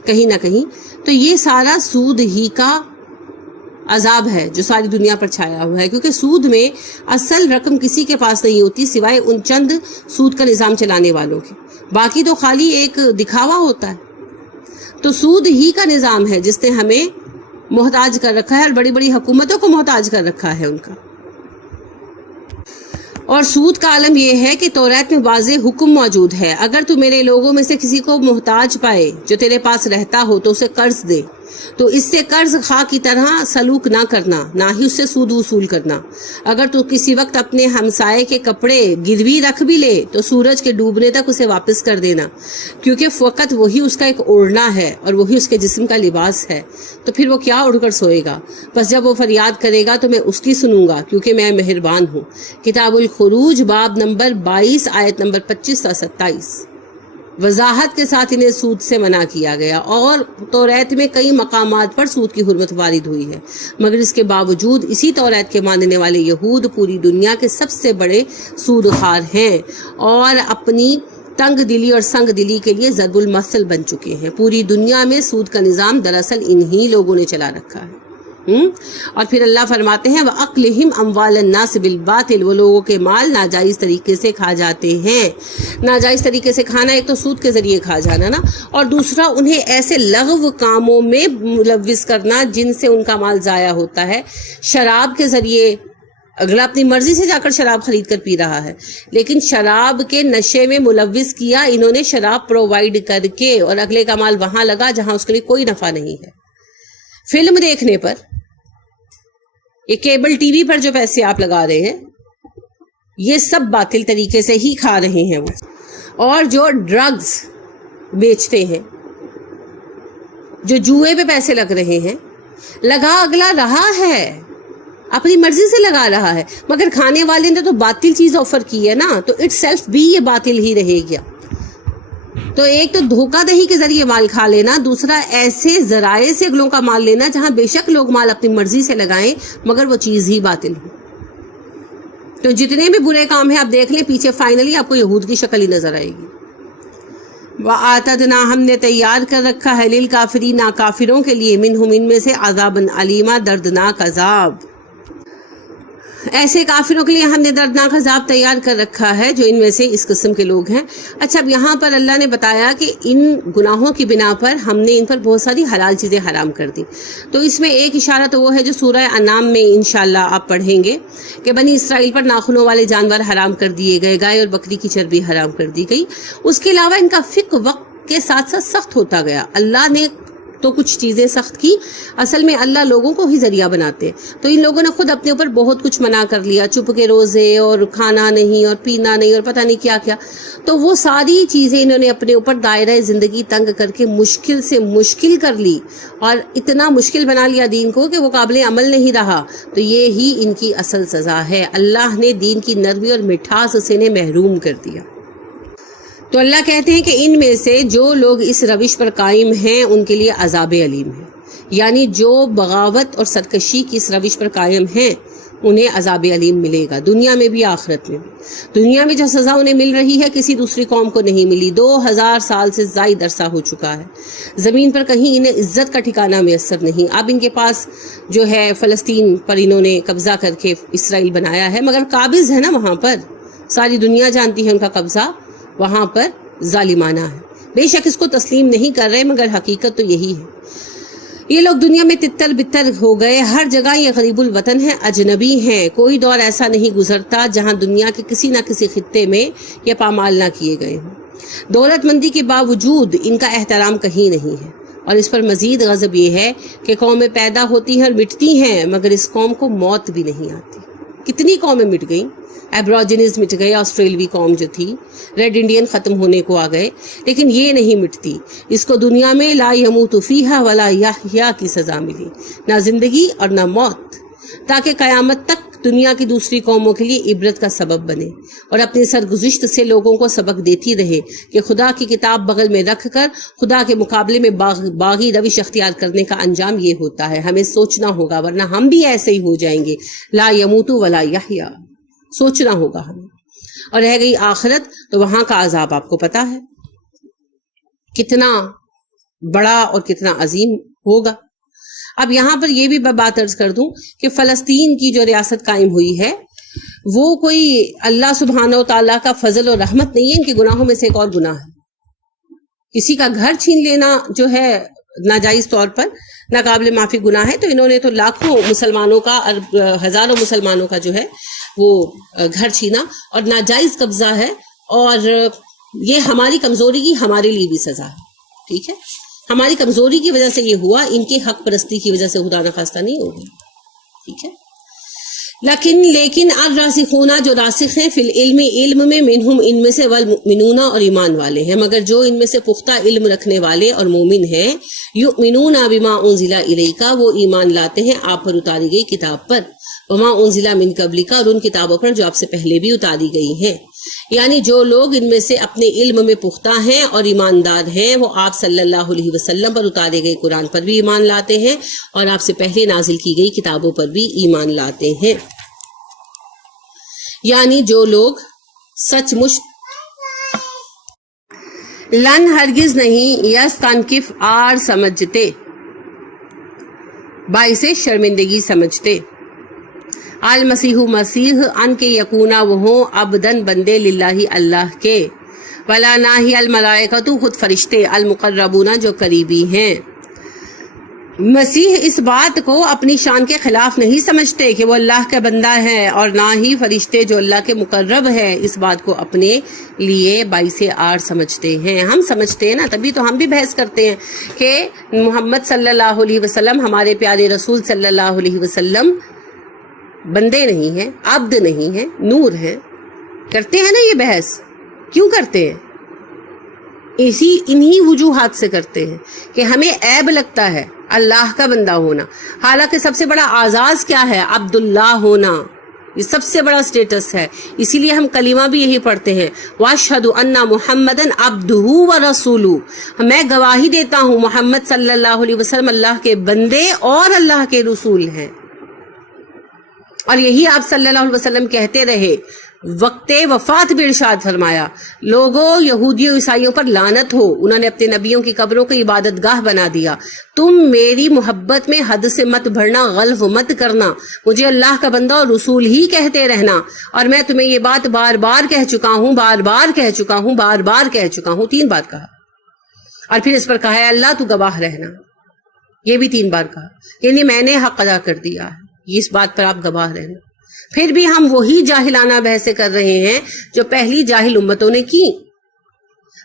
کہیں نہ کہیں, تو یہ سارا سود ہی کا عذاب ہے جو ساری دنیا پر چھایا ہوا ہے. کیونکہ سود میں اصل رقم کسی کے پاس نہیں ہوتی سوائے ان چند سود کا نظام چلانے والوں کے, باقی تو خالی ایک دکھاوا ہوتا ہے. تو سود ہی کا نظام ہے جس نے ہمیں محتاج کر رکھا ہے, اور بڑی بڑی حکومتوں کو محتاج کر رکھا ہے ان کا. اور سود کا عالم یہ ہے کہ تورات میں واضح حکم موجود ہے, اگر تو میرے لوگوں میں سے کسی کو محتاج پائے جو تیرے پاس رہتا ہو تو اسے قرض دے, تو اس سے قرض خواہ کی طرح سلوک نہ کرنا, نہ ہی اس سے سود وصول کرنا. اگر تو کسی وقت اپنے ہمسائے کے کپڑے گروی رکھ بھی لے تو سورج کے ڈوبنے تک اسے واپس کر دینا, کیونکہ فقط وہی اس کا ایک اوڑھنا ہے اور وہی اس کے جسم کا لباس ہے. تو پھر وہ کیا اڑ کر سوئے گا؟ بس جب وہ فریاد کرے گا تو میں اس کی سنوں گا, کیونکہ میں مہربان ہوں. کتاب الخروج باب نمبر 22 آیت نمبر 25 تا 27. وضاحت کے ساتھ انہیں سود سے منع کیا گیا, اور توریت میں کئی مقامات پر سود کی حرمت وارد ہوئی ہے, مگر اس کے باوجود اسی توریت کے ماننے والے یہود پوری دنیا کے سب سے بڑے سود خور ہیں, اور اپنی تنگ دلی اور سنگ دلی کے لیے ضرب المثل بن چکے ہیں. پوری دنیا میں سود کا نظام دراصل انہی لوگوں نے چلا رکھا ہے. اور پھر اللہ فرماتے ہیں وَأَكْلِهِمْ أَمْوَالَ النَّاسِ بِالْبَاطِلِ, وہ لوگوں کے مال ناجائز طریقے سے کھا جاتے ہیں. ناجائز طریقے سے کھانا, ایک تو سود کے ذریعے کھا جانا نا, اور دوسرا انہیں ایسے لغو کاموں میں ملوث کرنا جن سے ان کا مال ضائع ہوتا ہے. شراب کے ذریعے اگلا اپنی مرضی سے جا کر شراب خرید کر پی رہا ہے, لیکن شراب کے نشے میں ملوث کیا انہوں نے شراب پرووائڈ کر کے, اور اگلے کا مال وہاں لگا جہاں اس کے لیے کوئی نفع نہیں ہے. فلم دیکھنے پر, یہ کیبل ٹی وی پر جو پیسے آپ لگا رہے ہیں, یہ سب باطل طریقے سے ہی کھا رہے ہیں وہ. اور جو ڈرگز بیچتے ہیں, جو جوئے پہ پیسے لگ رہے ہیں, لگا اگلا رہا ہے, اپنی مرضی سے لگا رہا ہے, مگر کھانے والے نے تو باطل چیز آفر کی ہے نا, تو اٹ سیلف بھی یہ باطل ہی رہے گا. تو ایک تو دھوکہ دہی کے ذریعے مال کھا لینا, دوسرا ایسے ذرائع سے اگلوں کا مال لینا جہاں بے شک لوگ مال اپنی مرضی سے لگائیں مگر وہ چیز ہی باطل ہو. تو جتنے بھی برے کام ہیں آپ دیکھ لیں, پیچھے فائنلی آپ کو یہود کی شکل ہی نظر آئے گی. وَآتَدْنَا ہم نے تیار کر رکھا ہے للکافرین کافروں کے لیے منہم ان میں سے عذابًا علیما دردناک عذاب. ایسے کافروں کے لیے ہم نے دردناک عذاب تیار کر رکھا ہے جو ان میں سے اس قسم کے لوگ ہیں. اچھا اب یہاں پر اللہ نے بتایا کہ ان گناہوں کی بنا پر ہم نے ان پر بہت ساری حلال چیزیں حرام کر دی. تو اس میں ایک اشارہ تو وہ ہے جو سورہ انعام میں انشاءاللہ آپ پڑھیں گے کہ بنی اسرائیل پر ناخنوں والے جانور حرام کر دیے گئے، گائے اور بکری کی چربی حرام کر دی گئی. اس کے علاوہ ان کا فقہ وقت کے ساتھ ساتھ سخت ہوتا گیا. اللہ نے تو کچھ چیزیں سخت کی، اصل میں اللہ لوگوں کو ہی ذریعہ بناتے ہیں. تو ان لوگوں نے خود اپنے اوپر بہت کچھ منع کر لیا، چپ کے روزے اور کھانا نہیں اور پینا نہیں اور پتہ نہیں کیا کیا. تو وہ ساری چیزیں انہوں نے اپنے اوپر دائرہ زندگی تنگ کر کے مشکل سے مشکل کر لی اور اتنا مشکل بنا لیا دین کو کہ وہ قابل عمل نہیں رہا. تو یہ ہی ان کی اصل سزا ہے. اللہ نے دین کی نرمی اور مٹھاس سے انہیں محروم کر دیا. تو اللہ کہتے ہیں کہ ان میں سے جو لوگ اس روش پر قائم ہیں ان کے لیے عذاب علیم ہے. یعنی جو بغاوت اور سرکشی کی اس روش پر قائم ہیں انہیں عذاب علیم ملے گا، دنیا میں بھی آخرت میں بھی. دنیا میں جو سزا انہیں مل رہی ہے کسی دوسری قوم کو نہیں ملی. 2000 سال سے زائد عرصہ ہو چکا ہے، زمین پر کہیں انہیں عزت کا ٹھکانہ میسر نہیں. اب ان کے پاس جو ہے فلسطین پر انہوں نے قبضہ کر کے اسرائیل بنایا ہے، مگر قابض ہے نا وہاں پر، ساری دنیا جانتی ہے ان کا قبضہ وہاں پر ظالمانہ ہے. بے شک اس کو تسلیم نہیں کر رہے مگر حقیقت تو یہی ہے. یہ لوگ دنیا میں تتر بتر ہو گئے، ہر جگہ یہ غریب الوطن ہیں، اجنبی ہیں. کوئی دور ایسا نہیں گزرتا جہاں دنیا کے کسی نہ کسی خطے میں یہ پامال نہ کیے گئے ہوں. دولت مندی کے باوجود ان کا احترام کہیں نہیں ہے. اور اس پر مزید غضب یہ ہے کہ قومیں پیدا ہوتی ہیں اور مٹتی ہیں مگر اس قوم کو موت بھی نہیں آتی. کتنی قومیں مٹ گئیں، ایبروجنز مٹ گئے، آسٹریلوی قوم جو تھی، ریڈ انڈین ختم ہونے کو آ گئے، لیکن یہ نہیں مٹتی. اس کو دنیا میں لا یموت فیہا ولا یحیا کی سزا ملی، نہ زندگی اور نہ موت، تاکہ قیامت تک دنیا کی دوسری قوموں کے لیے عبرت کا سبب بنے اور اپنی سرگزشت سے لوگوں کو سبق دیتی رہے کہ خدا کی کتاب بغل میں رکھ کر خدا کے مقابلے میں باغی روش اختیار کرنے کا انجام یہ ہوتا ہے. ہمیں سوچنا ہوگا ورنہ ہم بھی ایسے ہی ہو جائیں گے. لا یموت ولا یحیا، سوچنا ہوگا ہمیں. اور رہ گئی آخرت تو وہاں کا عذاب آپ کو پتا ہے کتنا بڑا اور کتنا عظیم ہوگا. اب یہاں پر یہ بھی بات عرض کر دوں کہ فلسطین کی جو ریاست قائم ہوئی ہے وہ کوئی اللہ سبحانہ و تعالیٰ کا فضل و رحمت نہیں ہے. ان کے گناہوں میں سے ایک اور گناہ ہے. کسی کا گھر چھین لینا جو ہے ناجائز طور پر ناقابل معافی گناہ ہے. تو انہوں نے تو لاکھوں مسلمانوں کا اور ہزاروں مسلمانوں کا جو ہے وہ گھر چھینا اور ناجائز قبضہ ہے. اور یہ ہماری کمزوری کی ہمارے لیے بھی سزا ہے. ٹھیک ہے، ہماری کمزوری کی وجہ سے یہ ہوا، ان کی حق پرستی کی وجہ سے خدا نخواستہ نہیں ہوگا. ٹھیک ہے، لیکن الراسخون جو راسخ ہیں فی العلم، علم میں، منہم ان میں سے، والمؤمنون اور ایمان والے ہیں، مگر جو ان میں سے پختہ علم رکھنے والے اور مومن ہیں، یؤمنون بما انزل الیک، وہ ایمان لاتے ہیں آپ پر اتاری گئی کتاب پر، وما انزل من قبلک، اور ان کتابوں پر جو آپ سے پہلے بھی اتاری گئی ہیں. یعنی جو لوگ ان میں سے اپنے علم میں پختہ ہیں اور ایماندار ہیں وہ آپ صلی اللہ علیہ وسلم پر اتارے گئے قرآن پر بھی ایمان لاتے ہیں اور آپ سے پہلے نازل کی گئی کتابوں پر بھی ایمان لاتے ہیں. یعنی جو لوگ سچ مچ لن ہرگز نہیں یستنکف آر سمجھتے، باعث شرمندگی سمجھتے، المسیح مسیح ان کے یکونا وہ ہوں عبدن بندے للہ اللہ کے، ولا نہ ہی الملائکۃ خود فرشتے، المقربون جو قریبی ہیں. مسیح اس بات کو اپنی شان کے خلاف نہیں سمجھتے کہ وہ اللہ کا بندہ ہے، اور نہ ہی فرشتے جو اللہ کے مقرب ہے اس بات کو اپنے لیے باعث آر سمجھتے ہیں. ہم سمجھتے ہیں نا، تبھی تو ہم بھی بحث کرتے ہیں کہ محمد صلی اللہ علیہ وسلم، ہمارے پیارے رسول صلی اللہ علیہ وسلم بندے نہیں ہیں، عبد نہیں ہیں، نور ہیں. کرتے ہیں نا یہ بحث. کیوں کرتے ہیں؟ انہی وجوہات سے کرتے ہیں کہ ہمیں عیب لگتا ہے اللہ کا بندہ ہونا. حالانکہ سب سے بڑا اعزاز کیا ہے؟ عبداللہ ہونا. یہ سب سے بڑا سٹیٹس ہے. اسی لیے ہم کلمہ بھی یہی پڑھتے ہیں، وَأَشْهَدُ أَنَّ مُحَمَّدًا عَبْدُهُ وَرَسُولُهُ، میں گواہی دیتا ہوں محمد صلی اللہ علیہ وسلم اللہ کے بندے اور اللہ کے رسول ہیں. اور یہی آپ صلی اللہ علیہ وسلم کہتے رہے وقت وفات بھی ارشاد فرمایا لوگوں یہودیوں عیسائیوں پر لعنت ہو، انہوں نے اپنے نبیوں کی قبروں کو عبادت گاہ بنا دیا، تم میری محبت میں حد سے مت بڑھنا، غلو مت کرنا، مجھے اللہ کا بندہ اور رسول ہی کہتے رہنا، اور میں تمہیں یہ بات بار بار کہہ چکا ہوں، بار بار کہہ چکا ہوں، بار بار کہہ چکا ہوں، 3 بار کہا، اور پھر اس پر کہا ہے اللہ تو گواہ رہنا، یہ بھی 3 بار کہا، یعنی میں نے حق ادا کر دیا ہے، اس بات پر آپ گواہ رہنا۔ پھر بھی ہم وہی جاہلانہ بحثیں کر رہے ہیں جو پہلی جاہل امتوں نے کی۔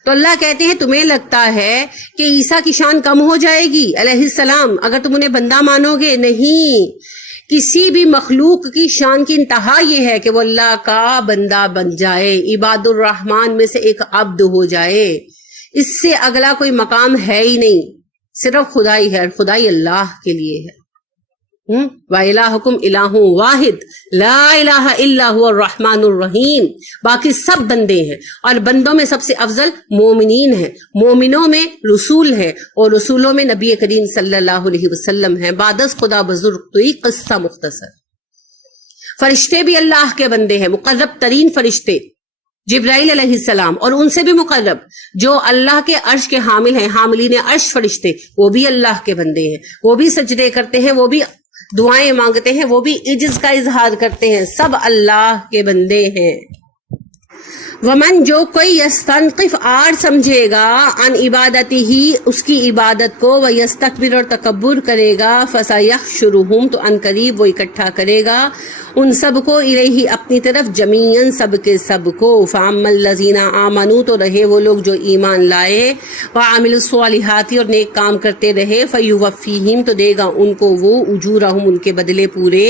تو اللہ کہتے ہیں تمہیں لگتا ہے کہ عیسیٰ کی شان کم ہو جائے گی علیہ السلام اگر تم انہیں بندہ مانو گے؟ نہیں، کسی بھی مخلوق کی شان کی انتہا یہ ہے کہ وہ اللہ کا بندہ بن جائے، عباد الرحمن میں سے ایک عبد ہو جائے، اس سے اگلا کوئی مقام ہے ہی نہیں، صرف خدائی ہے، اور خدائی اللہ کے لیے ہے۔ وَإِلَٰهُكُمْ إِلَٰهٌ وَاحِدٌ لَا إِلَٰهَ إِلَّا هُوَ الرَّحْمَٰنُ الرَّحِيمُ، باقی سب بندے ہیں، اور بندوں میں سب سے افضل مومنین ہیں، مومنوں میں رسول ہیں، اور رسولوں میں نبی کریم صلی اللہ علیہ وسلم ہیں۔ بعد از خدا بزرگ توئی قصہ مختصر۔ فرشتے بھی اللہ کے بندے ہیں، مقرب ترین فرشتے جبرائیل علیہ السلام، اور ان سے بھی مقرب جو اللہ کے عرش کے حامل ہیں، حاملین عرش فرشتے، وہ بھی اللہ کے بندے ہیں، وہ بھی سجدے کرتے ہیں، وہ بھی دعائیں مانگتے ہیں، وہ بھی عجز کا اظہار کرتے ہیں، سب اللہ کے بندے ہیں۔ ومن جو کوئی یستنقف آڑ سمجھے گا ان عبادتی ہی اس کی عبادت کو، ویستکبر اور تکبر کرے گا، فسیحشرہم تو ان قریب وہ اکٹھا کرے گا ان سب کو، الیہ اپنی طرف، جمیعاً سب کے سب کو۔ فاما الذین آمنوا تو رہے وہ لوگ جو ایمان لائے، وعملوا الصالحات اور نیک کام کرتے رہے، فیوفیہم تو دے گا ان کو وہ، اجورہم ان کے بدلے پورے،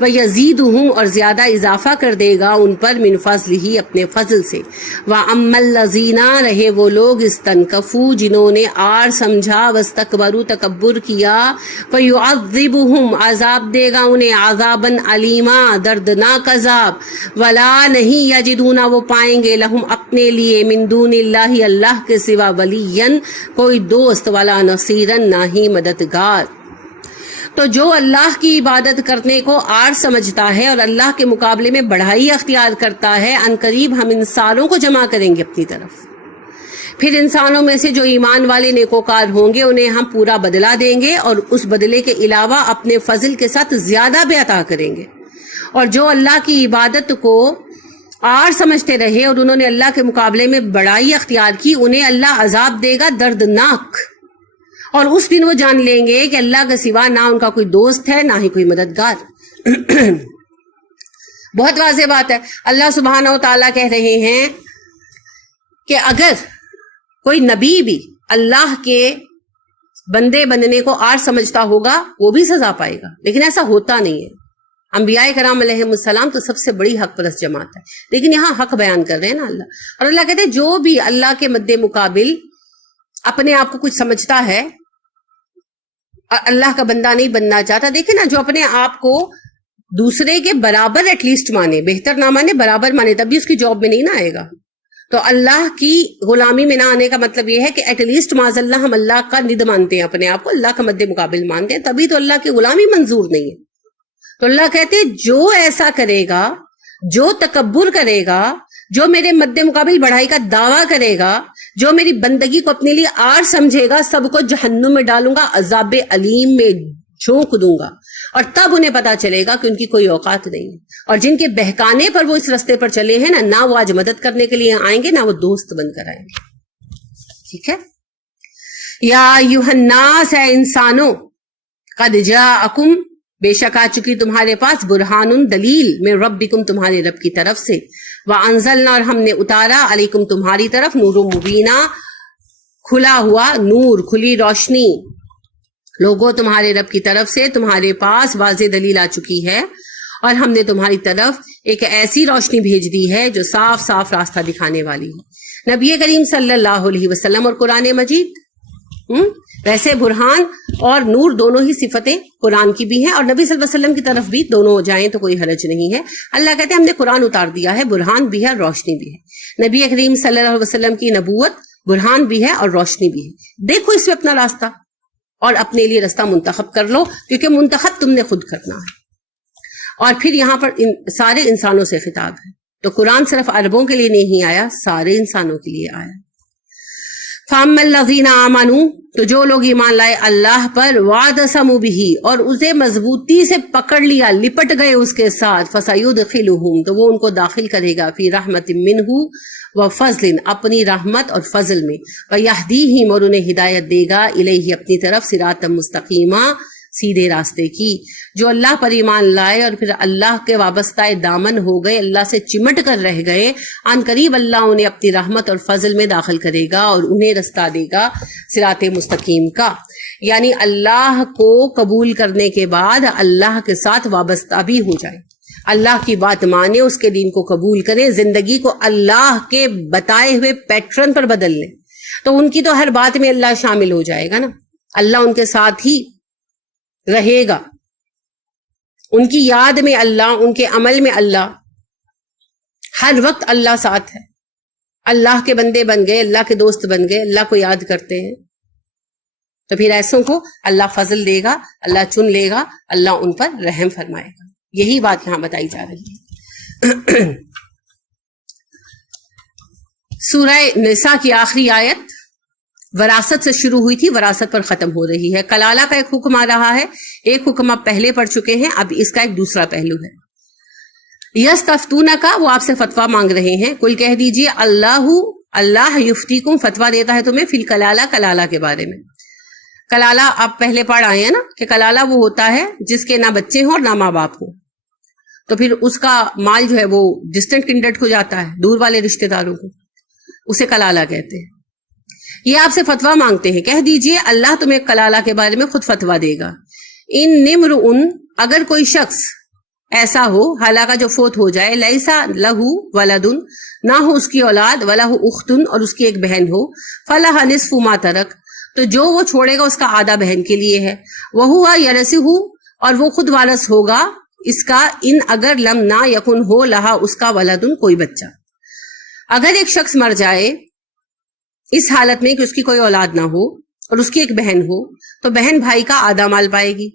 ویزیدہم اور زیادہ اضافہ کر دے گا ان پر، من فضلہ اپنے فضل سے۔ واما الذین رہے وہ لوگ استنکفوا جنہوں نے آڑ سمجھا، واستکبروا تکبر کیا، فیعذبہم عذاب دے گا انہیں، عذابا علیما دردناک عذاب، ولا نہیں یجدون وہ پائیں گے، لہم اپنے لیے، من دون اللہ اللہ کے سوا، ولین کوئی دوست، ولا نصیرن نہ ہی مددگار۔ تو جو اللہ کی عبادت کرنے کو آڑ سمجھتا ہے اور اللہ کے مقابلے میں بڑھائی اختیار کرتا ہے، ان قریب ہم ان ساروں کو جمع کریں گے اپنی طرف، پھر انسانوں میں سے جو ایمان والے نیکوکار ہوں گے انہیں ہم پورا بدلہ دیں گے، اور اس بدلے کے علاوہ اپنے فضل کے ساتھ زیادہ بھی عطا کریں گے۔ اور جو اللہ کی عبادت کو آڑ سمجھتے رہے اور انہوں نے اللہ کے مقابلے میں بڑائی اختیار کی، انہیں اللہ عذاب دے گا دردناک، اور اس دن وہ جان لیں گے کہ اللہ کے سوا نہ ان کا کوئی دوست ہے نہ ہی کوئی مددگار۔ بہت واضح بات ہے، اللہ سبحانہ و تعالیٰ کہہ رہے ہیں کہ اگر کوئی نبی بھی اللہ کے بندے بننے کو آڑ سمجھتا ہوگا وہ بھی سزا پائے گا، لیکن ایسا ہوتا نہیں ہے۔ انبیاء کرام علیہ السلام تو سب سے بڑی حق پرست جماعت ہے، لیکن یہاں حق بیان کر رہے ہیں نا اللہ، اور اللہ کہتے ہیں جو بھی اللہ کے مد مقابل اپنے آپ کو کچھ سمجھتا ہے اور اللہ کا بندہ نہیں بننا چاہتا، دیکھیں نا، جو اپنے آپ کو دوسرے کے برابر ایٹ لیسٹ مانے، بہتر نہ مانے، برابر مانے، تب بھی اس کی جاب میں نہیں نہ آئے گا۔ تو اللہ کی غلامی میں نہ آنے کا مطلب یہ ہے کہ ایٹ لیسٹ معاذ اللہ ہم اللہ کا ند مانتے ہیں، اپنے آپ کو اللہ کا مد مقابل مانتے ہیں، تبھی تو اللہ کی غلامی منظور نہیں ہے۔ تو اللہ کہتے ہیں جو ایسا کرے گا، جو تکبر کرے گا، جو میرے مد مقابل بڑھائی کا دعویٰ کرے گا، جو میری بندگی کو اپنے لیے آڑ سمجھے گا، سب کو جہنم میں ڈالوں گا، عذاب علیم میں جھونک دوں گا، اور تب انہیں پتا چلے گا کہ ان کی کوئی اوقات نہیں ہے، اور جن کے بہکانے پر وہ اس رستے پر چلے ہیں نا، نہ وہ آج مدد کرنے کے لیے آئیں گے، نہ وہ دوست بن کر آئیں گے۔ ٹھیک ہے، یا ایھا الناس، اے انسانوں، قد جاءکم، بے شک آ چکی تمہارے پاس، برہان دلیل، من ربکم تمہارے رب کی طرف سے، وانزلنا اور ہم نے اتارا، علیکم تمہاری طرف، نور مبینہ کھلا ہوا نور، کھلی روشنی، لوگوں تمہارے رب کی طرف سے تمہارے پاس واضح دلیل آ چکی ہے، اور ہم نے تمہاری طرف ایک ایسی روشنی بھیج دی ہے جو صاف صاف راستہ دکھانے والی ہے، نبی کریم صلی اللہ علیہ وسلم اور قرآن مجید۔ ویسے برہان اور نور دونوں ہی صفتیں قرآن کی بھی ہیں، اور نبی صلی اللہ علیہ وسلم کی طرف بھی دونوں ہو جائیں تو کوئی حرج نہیں ہے۔ اللہ کہتے ہیں ہم نے قرآن اتار دیا ہے، برہان بھی ہے اور روشنی بھی ہے۔ نبی کریم صلی اللہ علیہ وسلم کی نبوت برہان بھی ہے اور روشنی بھی ہے، دیکھو اس میں اپنا راستہ اور اپنے لیے راستہ منتخب کر لو، کیونکہ منتخب تم نے خود کرنا ہے۔ اور پھر یہاں پر سارے انسانوں سے خطاب ہے، تو قرآن صرف عربوں کے لیے نہیں آیا، سارے انسانوں کے لیے آیا۔ فَأَمَّا الَّذِينَ آمَنُوا، تو جو لوگ ایمان لائے اللہ پر، وَاعْتَصَمُوا بِهِ، اور اسے مضبوطی سے پکڑ لیا، لپٹ گئے اس کے ساتھ، فَسَيُدْخِلُهُمْ، تو وہ ان کو داخل کرے گا، فِي رَحْمَةٍ مِّنْهُ وَفَضْلٍ، اپنی رحمت اور فضل میں، وَيَهْدِيهِمْ، اور انہیں ہدایت دے گا، إِلَيْهِ، اپنی طرف، صِرَاطًا مُسْتَقِيمًا، سیدھے راستے کی۔ جو اللہ پر ایمان لائے اور پھر اللہ کے وابستہ دامن ہو گئے، اللہ سے چمٹ کر رہ گئے، ان قریب اللہ انہیں اپنی رحمت اور فضل میں داخل کرے گا اور انہیں رستہ دے گا صراط مستقیم کا۔ یعنی اللہ کو قبول کرنے کے بعد اللہ کے ساتھ وابستہ بھی ہو جائے، اللہ کی بات مانے، اس کے دین کو قبول کریں، زندگی کو اللہ کے بتائے ہوئے پیٹرن پر بدل لیں، تو ان کی تو ہر بات میں اللہ شامل ہو جائے گا نا، اللہ ان کے ساتھ ہی رہے گا، ان کی یاد میں اللہ، ان کے عمل میں اللہ، ہر وقت اللہ ساتھ ہے، اللہ کے بندے بن گئے، اللہ کے دوست بن گئے، اللہ کو یاد کرتے ہیں، تو پھر ایسوں کو اللہ فضل دے گا، اللہ چن لے گا، اللہ ان پر رحم فرمائے گا۔ یہی بات یہاں بتائی جا رہی ہے۔ سورہ نساء کی آخری آیت وراثت سے شروع ہوئی تھی، وراثت پر ختم ہو رہی ہے۔ کلالہ کا ایک حکم آ رہا ہے، ایک حکم آپ پہلے پڑھ چکے ہیں، اب اس کا ایک دوسرا پہلو ہے۔ یستفتونک، وہ آپ سے فتویٰ مانگ رہے ہیں، کل کہہ دیجئے اللہ یفتیکم، فتویٰ دیتا ہے تمہیں، فی الکلالہ، کلالہ کے بارے میں۔ کلالہ آپ پہلے پڑھ آئے ہیں نا کہ کلالہ وہ ہوتا ہے جس کے نہ بچے ہوں اور نہ ماں باپ ہوں، تو پھر اس کا مال جو ہے وہ ڈسٹنٹ کنڈرڈ کو جاتا ہے، دور والے رشتہ داروں کو، اسے کلالہ کہتے ہیں۔ یہ آپ سے فتویٰ مانگتے ہیں، کہہ دیجئے اللہ تمہیں کلالہ کے بارے میں خود فتویٰ دے گا۔ ان نمرؤن، اگر کوئی شخص ایسا ہو، ہلاکہ جو فوت ہو جائے، لیسا لہو ولدن، نہ ہو اس کی اولاد، ولہ اختن، اور اس کی ایک بہن ہو، فلہ نصف ما ترک، تو جو وہ چھوڑے گا اس کا آدھا بہن کے لیے ہے، وہو یرثہ، اور وہ خود وارث ہوگا اس کا، ان اگر لم نہ یکن ہو لہا اس کا ولدن، کوئی بچہ۔ اگر ایک شخص مر جائے اس حالت میں کہ اس کی کوئی اولاد نہ ہو اور اس کی ایک بہن ہو، تو بہن بھائی کا آدھا مال پائے گی،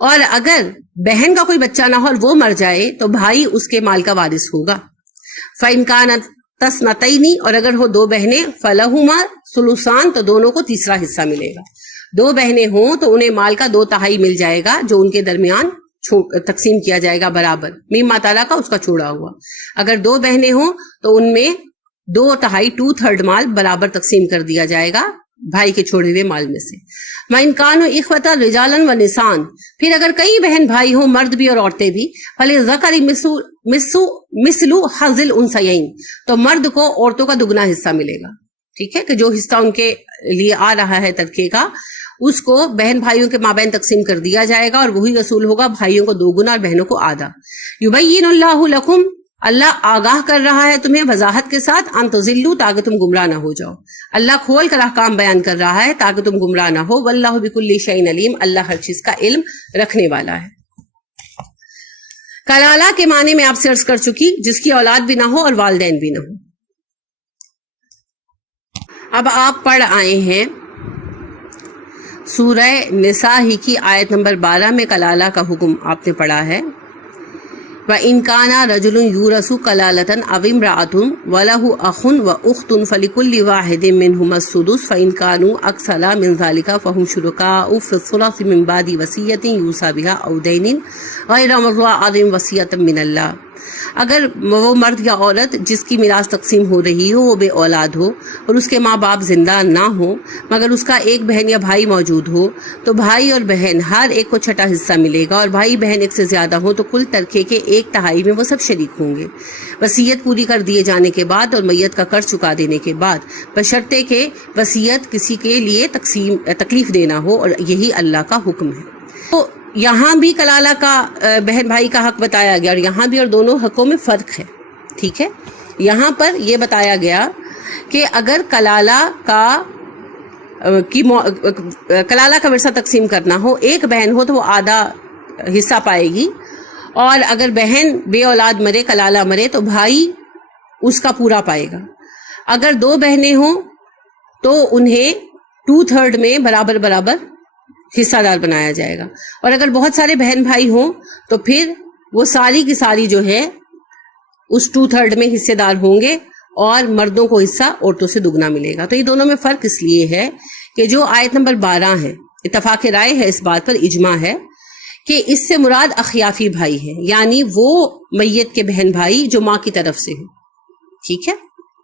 اور اگر بہن کا کوئی بچہ نہ ہو اور وہ مر جائے تو بھائی اس کے مال کا وارث ہوگا۔ فَإِنْ كَانَتْ تَثْنَتَيْنِ، اور اگر ہو دو بہنیں، فَلَهُمَا ثُلُثَانِ، تو دونوں کو تیسرا حصہ ملے گا۔ دو بہنیں ہوں تو انہیں مال کا 2/3 مل جائے گا، جو ان کے درمیان تقسیم کیا جائے گا برابر، مما تارا کا، اس کا چھوڑا ہوا۔ اگر دو بہنیں ہوں تو ان میں 2/3 2/3 مال برابر تقسیم کر دیا جائے گا بھائی کے چھوڑے ہوئے مال میں سے۔ وَإِنْ كَانُوا إِخْوَةً رِجَالًا وَنِسَاءً، پھر اگر کئی بہن بھائی ہوں، مرد بھی اور عورتیں بھی، فَلِلذَّكَرِ مِثْلُ حَظِّ الْأُنثَيَيْنِ، تو مرد کو عورتوں کا دگنا حصہ ملے گا، ٹھیک ہے، کہ جو حصہ ان کے لیے آ رہا ہے ترکے کا، اس کو بہن بھائیوں کے مابین تقسیم کر دیا جائے گا، اور وہی رسول ہوگا، بھائیوں کو 2 گنا اور بہنوں کو آدھا۔ یبین اللہ لکم، اللہ آگاہ کر رہا ہے تمہیں وضاحت کے ساتھ، ان تضلوا، تاکہ تم گمراہ نہ ہو جاؤ، اللہ کھول کر احکام بیان کر رہا ہے تاکہ تم گمراہ نہ ہو۔ واللہ بکل شیء علیم، اللہ ہر چیز کا علم رکھنے والا ہے۔ کلالہ کے معنی میں آپ سے عرض کر چکی، جس کی اولاد بھی نہ ہو اور والدین بھی نہ ہو۔ اب آپ پڑھ آئے ہیں سورہ نساء ہی کی آیت نمبر 12 میں کلالہ کا حکم آپ نے پڑھا ہے۔ وَإِنْ كَانَ رَجُلٌ يُورَثُ كَلَالَةً أَوِ امْرَأَةٌ وَلَهُ أَخٌ وَأُخْتٌ فَلِكُلِّ وَاحِدٍ مِّنْهُمَا السُّدُسُ فَإِنْ كَانُوا أَكْثَرَ مِنْ ذَلِكَ فَهُمْ شُرَكَاءُ فِي الثُّلُثِ مِنْ بَعْدِ وَصِيَّةٍ يُوصَى بِهَا أَوْ دَيْنٍ غَيْرَ مُضَارٍّ وَصِيَّةً مِّنَ اللَّهِ، اگر وہ مرد یا عورت جس کی میراث تقسیم ہو رہی ہو وہ بے اولاد ہو اور اس کے ماں باپ زندہ نہ ہو، مگر اس کا ایک بہن یا بھائی موجود ہو، تو بھائی اور بہن ہر ایک کو 6واں حصہ ملے گا، اور بھائی بہن ایک سے زیادہ ہو تو کل ترکے کے 1/3 میں وہ سب شریک ہوں گے، وصیت پوری کر دیے جانے کے بعد اور میت کا قرض چکا دینے کے بعد، بشرطے کہ وصیت کسی کے لیے تکلیف دینا ہو، اور یہی اللہ کا حکم ہے۔ تو یہاں بھی کلالہ کا بہن بھائی کا حق بتایا گیا، اور یہاں بھی، اور دونوں حقوں میں فرق ہے، ٹھیک ہے۔ یہاں پر یہ بتایا گیا کہ اگر کلالہ کا ورثہ تقسیم کرنا ہو، ایک بہن ہو تو وہ آدھا حصہ پائے گی، اور اگر بہن بے اولاد مرے، کلالہ مرے، تو بھائی اس کا پورا پائے گا۔ اگر 2 بہنیں ہوں تو انہیں 2/3 میں برابر برابر حصہ دار بنایا جائے گا، اور اگر بہت سارے بہن بھائی ہوں تو پھر وہ ساری کی ساری جو ہے اس 2/3 میں حصے دار ہوں گے اور مردوں کو حصہ عورتوں سے دگنا ملے گا. تو یہ دونوں میں فرق اس لیے ہے کہ جو آیت نمبر 12 ہے اتفاق رائے ہے اس بات پر، اجماع ہے کہ اس سے مراد اخیافی بھائی ہے، یعنی وہ میت کے بہن بھائی جو ماں کی طرف سے ہو. ٹھیک ہے،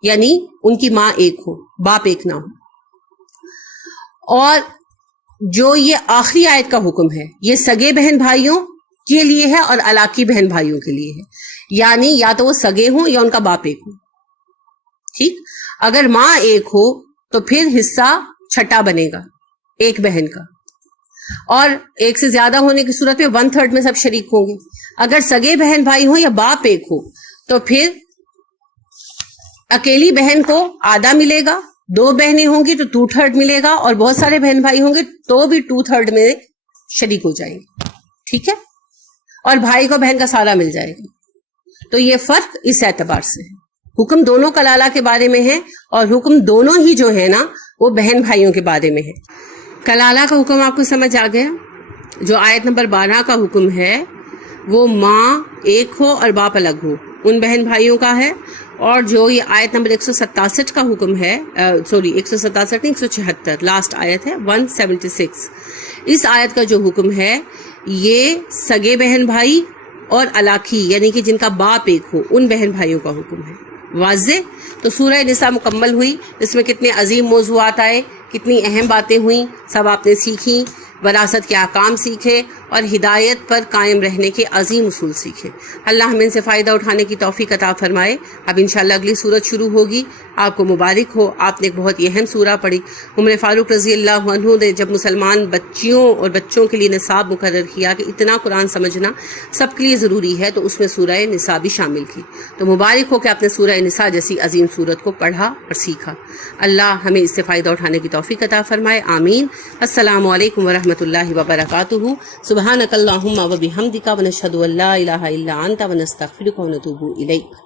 یعنی ان کی ماں ایک ہو باپ ایک نہ ہو. اور جو یہ آخری آیت کا حکم ہے یہ سگے بہن بھائیوں کے لیے ہے اور علاقی بہن بھائیوں کے لیے ہے، یعنی یا تو وہ سگے ہوں یا ان کا باپ ایک ہو. ٹھیک، اگر ماں ایک ہو تو پھر حصہ چھٹا بنے گا ایک بہن کا، اور ایک سے زیادہ ہونے کی صورت میں 1/3 میں سب شریک ہوں گے. اگر سگے بہن بھائی ہوں یا باپ ایک ہو تو پھر اکیلی بہن کو آدھا ملے گا، 2 بہنیں ہوں گی تو 2/3 ملے گا، اور بہت سارے بہن بھائی ہوں گے تو بھی 2/3 میں شریک ہو جائیں گے. ٹھیک ہے، اور بھائی کو بہن کا سارا مل جائے گا. تو یہ فرق اس اعتبار سے ہے. حکم دونوں کلالہ کے بارے میں ہے، اور حکم دونوں ہی جو ہے نا وہ بہن بھائیوں کے بارے میں ہے. کلالہ کا حکم آپ کو سمجھ آ گیا. جو آیت نمبر 12 کا حکم ہے وہ ماں ایک ہو اور باپ الگ ہو ان بہن بھائیوں کا ہے. اور جو یہ آیت نمبر 167 کا حکم ہے، 167 نہیں 176 لاسٹ آیت ہے 176، اس آیت کا جو حکم ہے یہ سگے بہن بھائی اور علاقی یعنی کہ جن کا باپ ایک ہو ان بہن بھائیوں کا حکم ہے. واضح؟ تو سورہ نساء مکمل ہوئی، اس میں کتنے عظیم موضوعات آئے، کتنی اہم باتیں ہوئیں، سب آپ نے سیکھی. وراثت کے احکام سیکھے اور ہدایت پر قائم رہنے کے عظیم اصول سیکھے. اللہ ہمیں ان سے فائدہ اٹھانے کی توفیق عطا فرمائے. اب انشاءاللہ اگلی سورت شروع ہوگی. آپ کو مبارک ہو، آپ نے ایک بہت ہی اہم سورہ پڑھی. عمر فاروق رضی اللہ عنہ نے جب مسلمان بچیوں اور بچوں کے لیے نصاب مقرر کیا کہ اتنا قرآن سمجھنا سب کے لیے ضروری ہے، تو اس میں سورہ نساء بھی شامل کی. تو مبارک ہو کہ آپ نے سورہ نساء جیسی عظیم سورت کو پڑھا اور سیکھا. اللہ ہمیں اس سے فائدہ اٹھانے کی توفیق عطا فرمائے. آمین. السلام علیکم ورحمۃ اللہ وبرکاتہ. سبحانک اللہم و بحمدک ونشہد ان لا الہ الا انت ونستغفرک ونتوب الیک.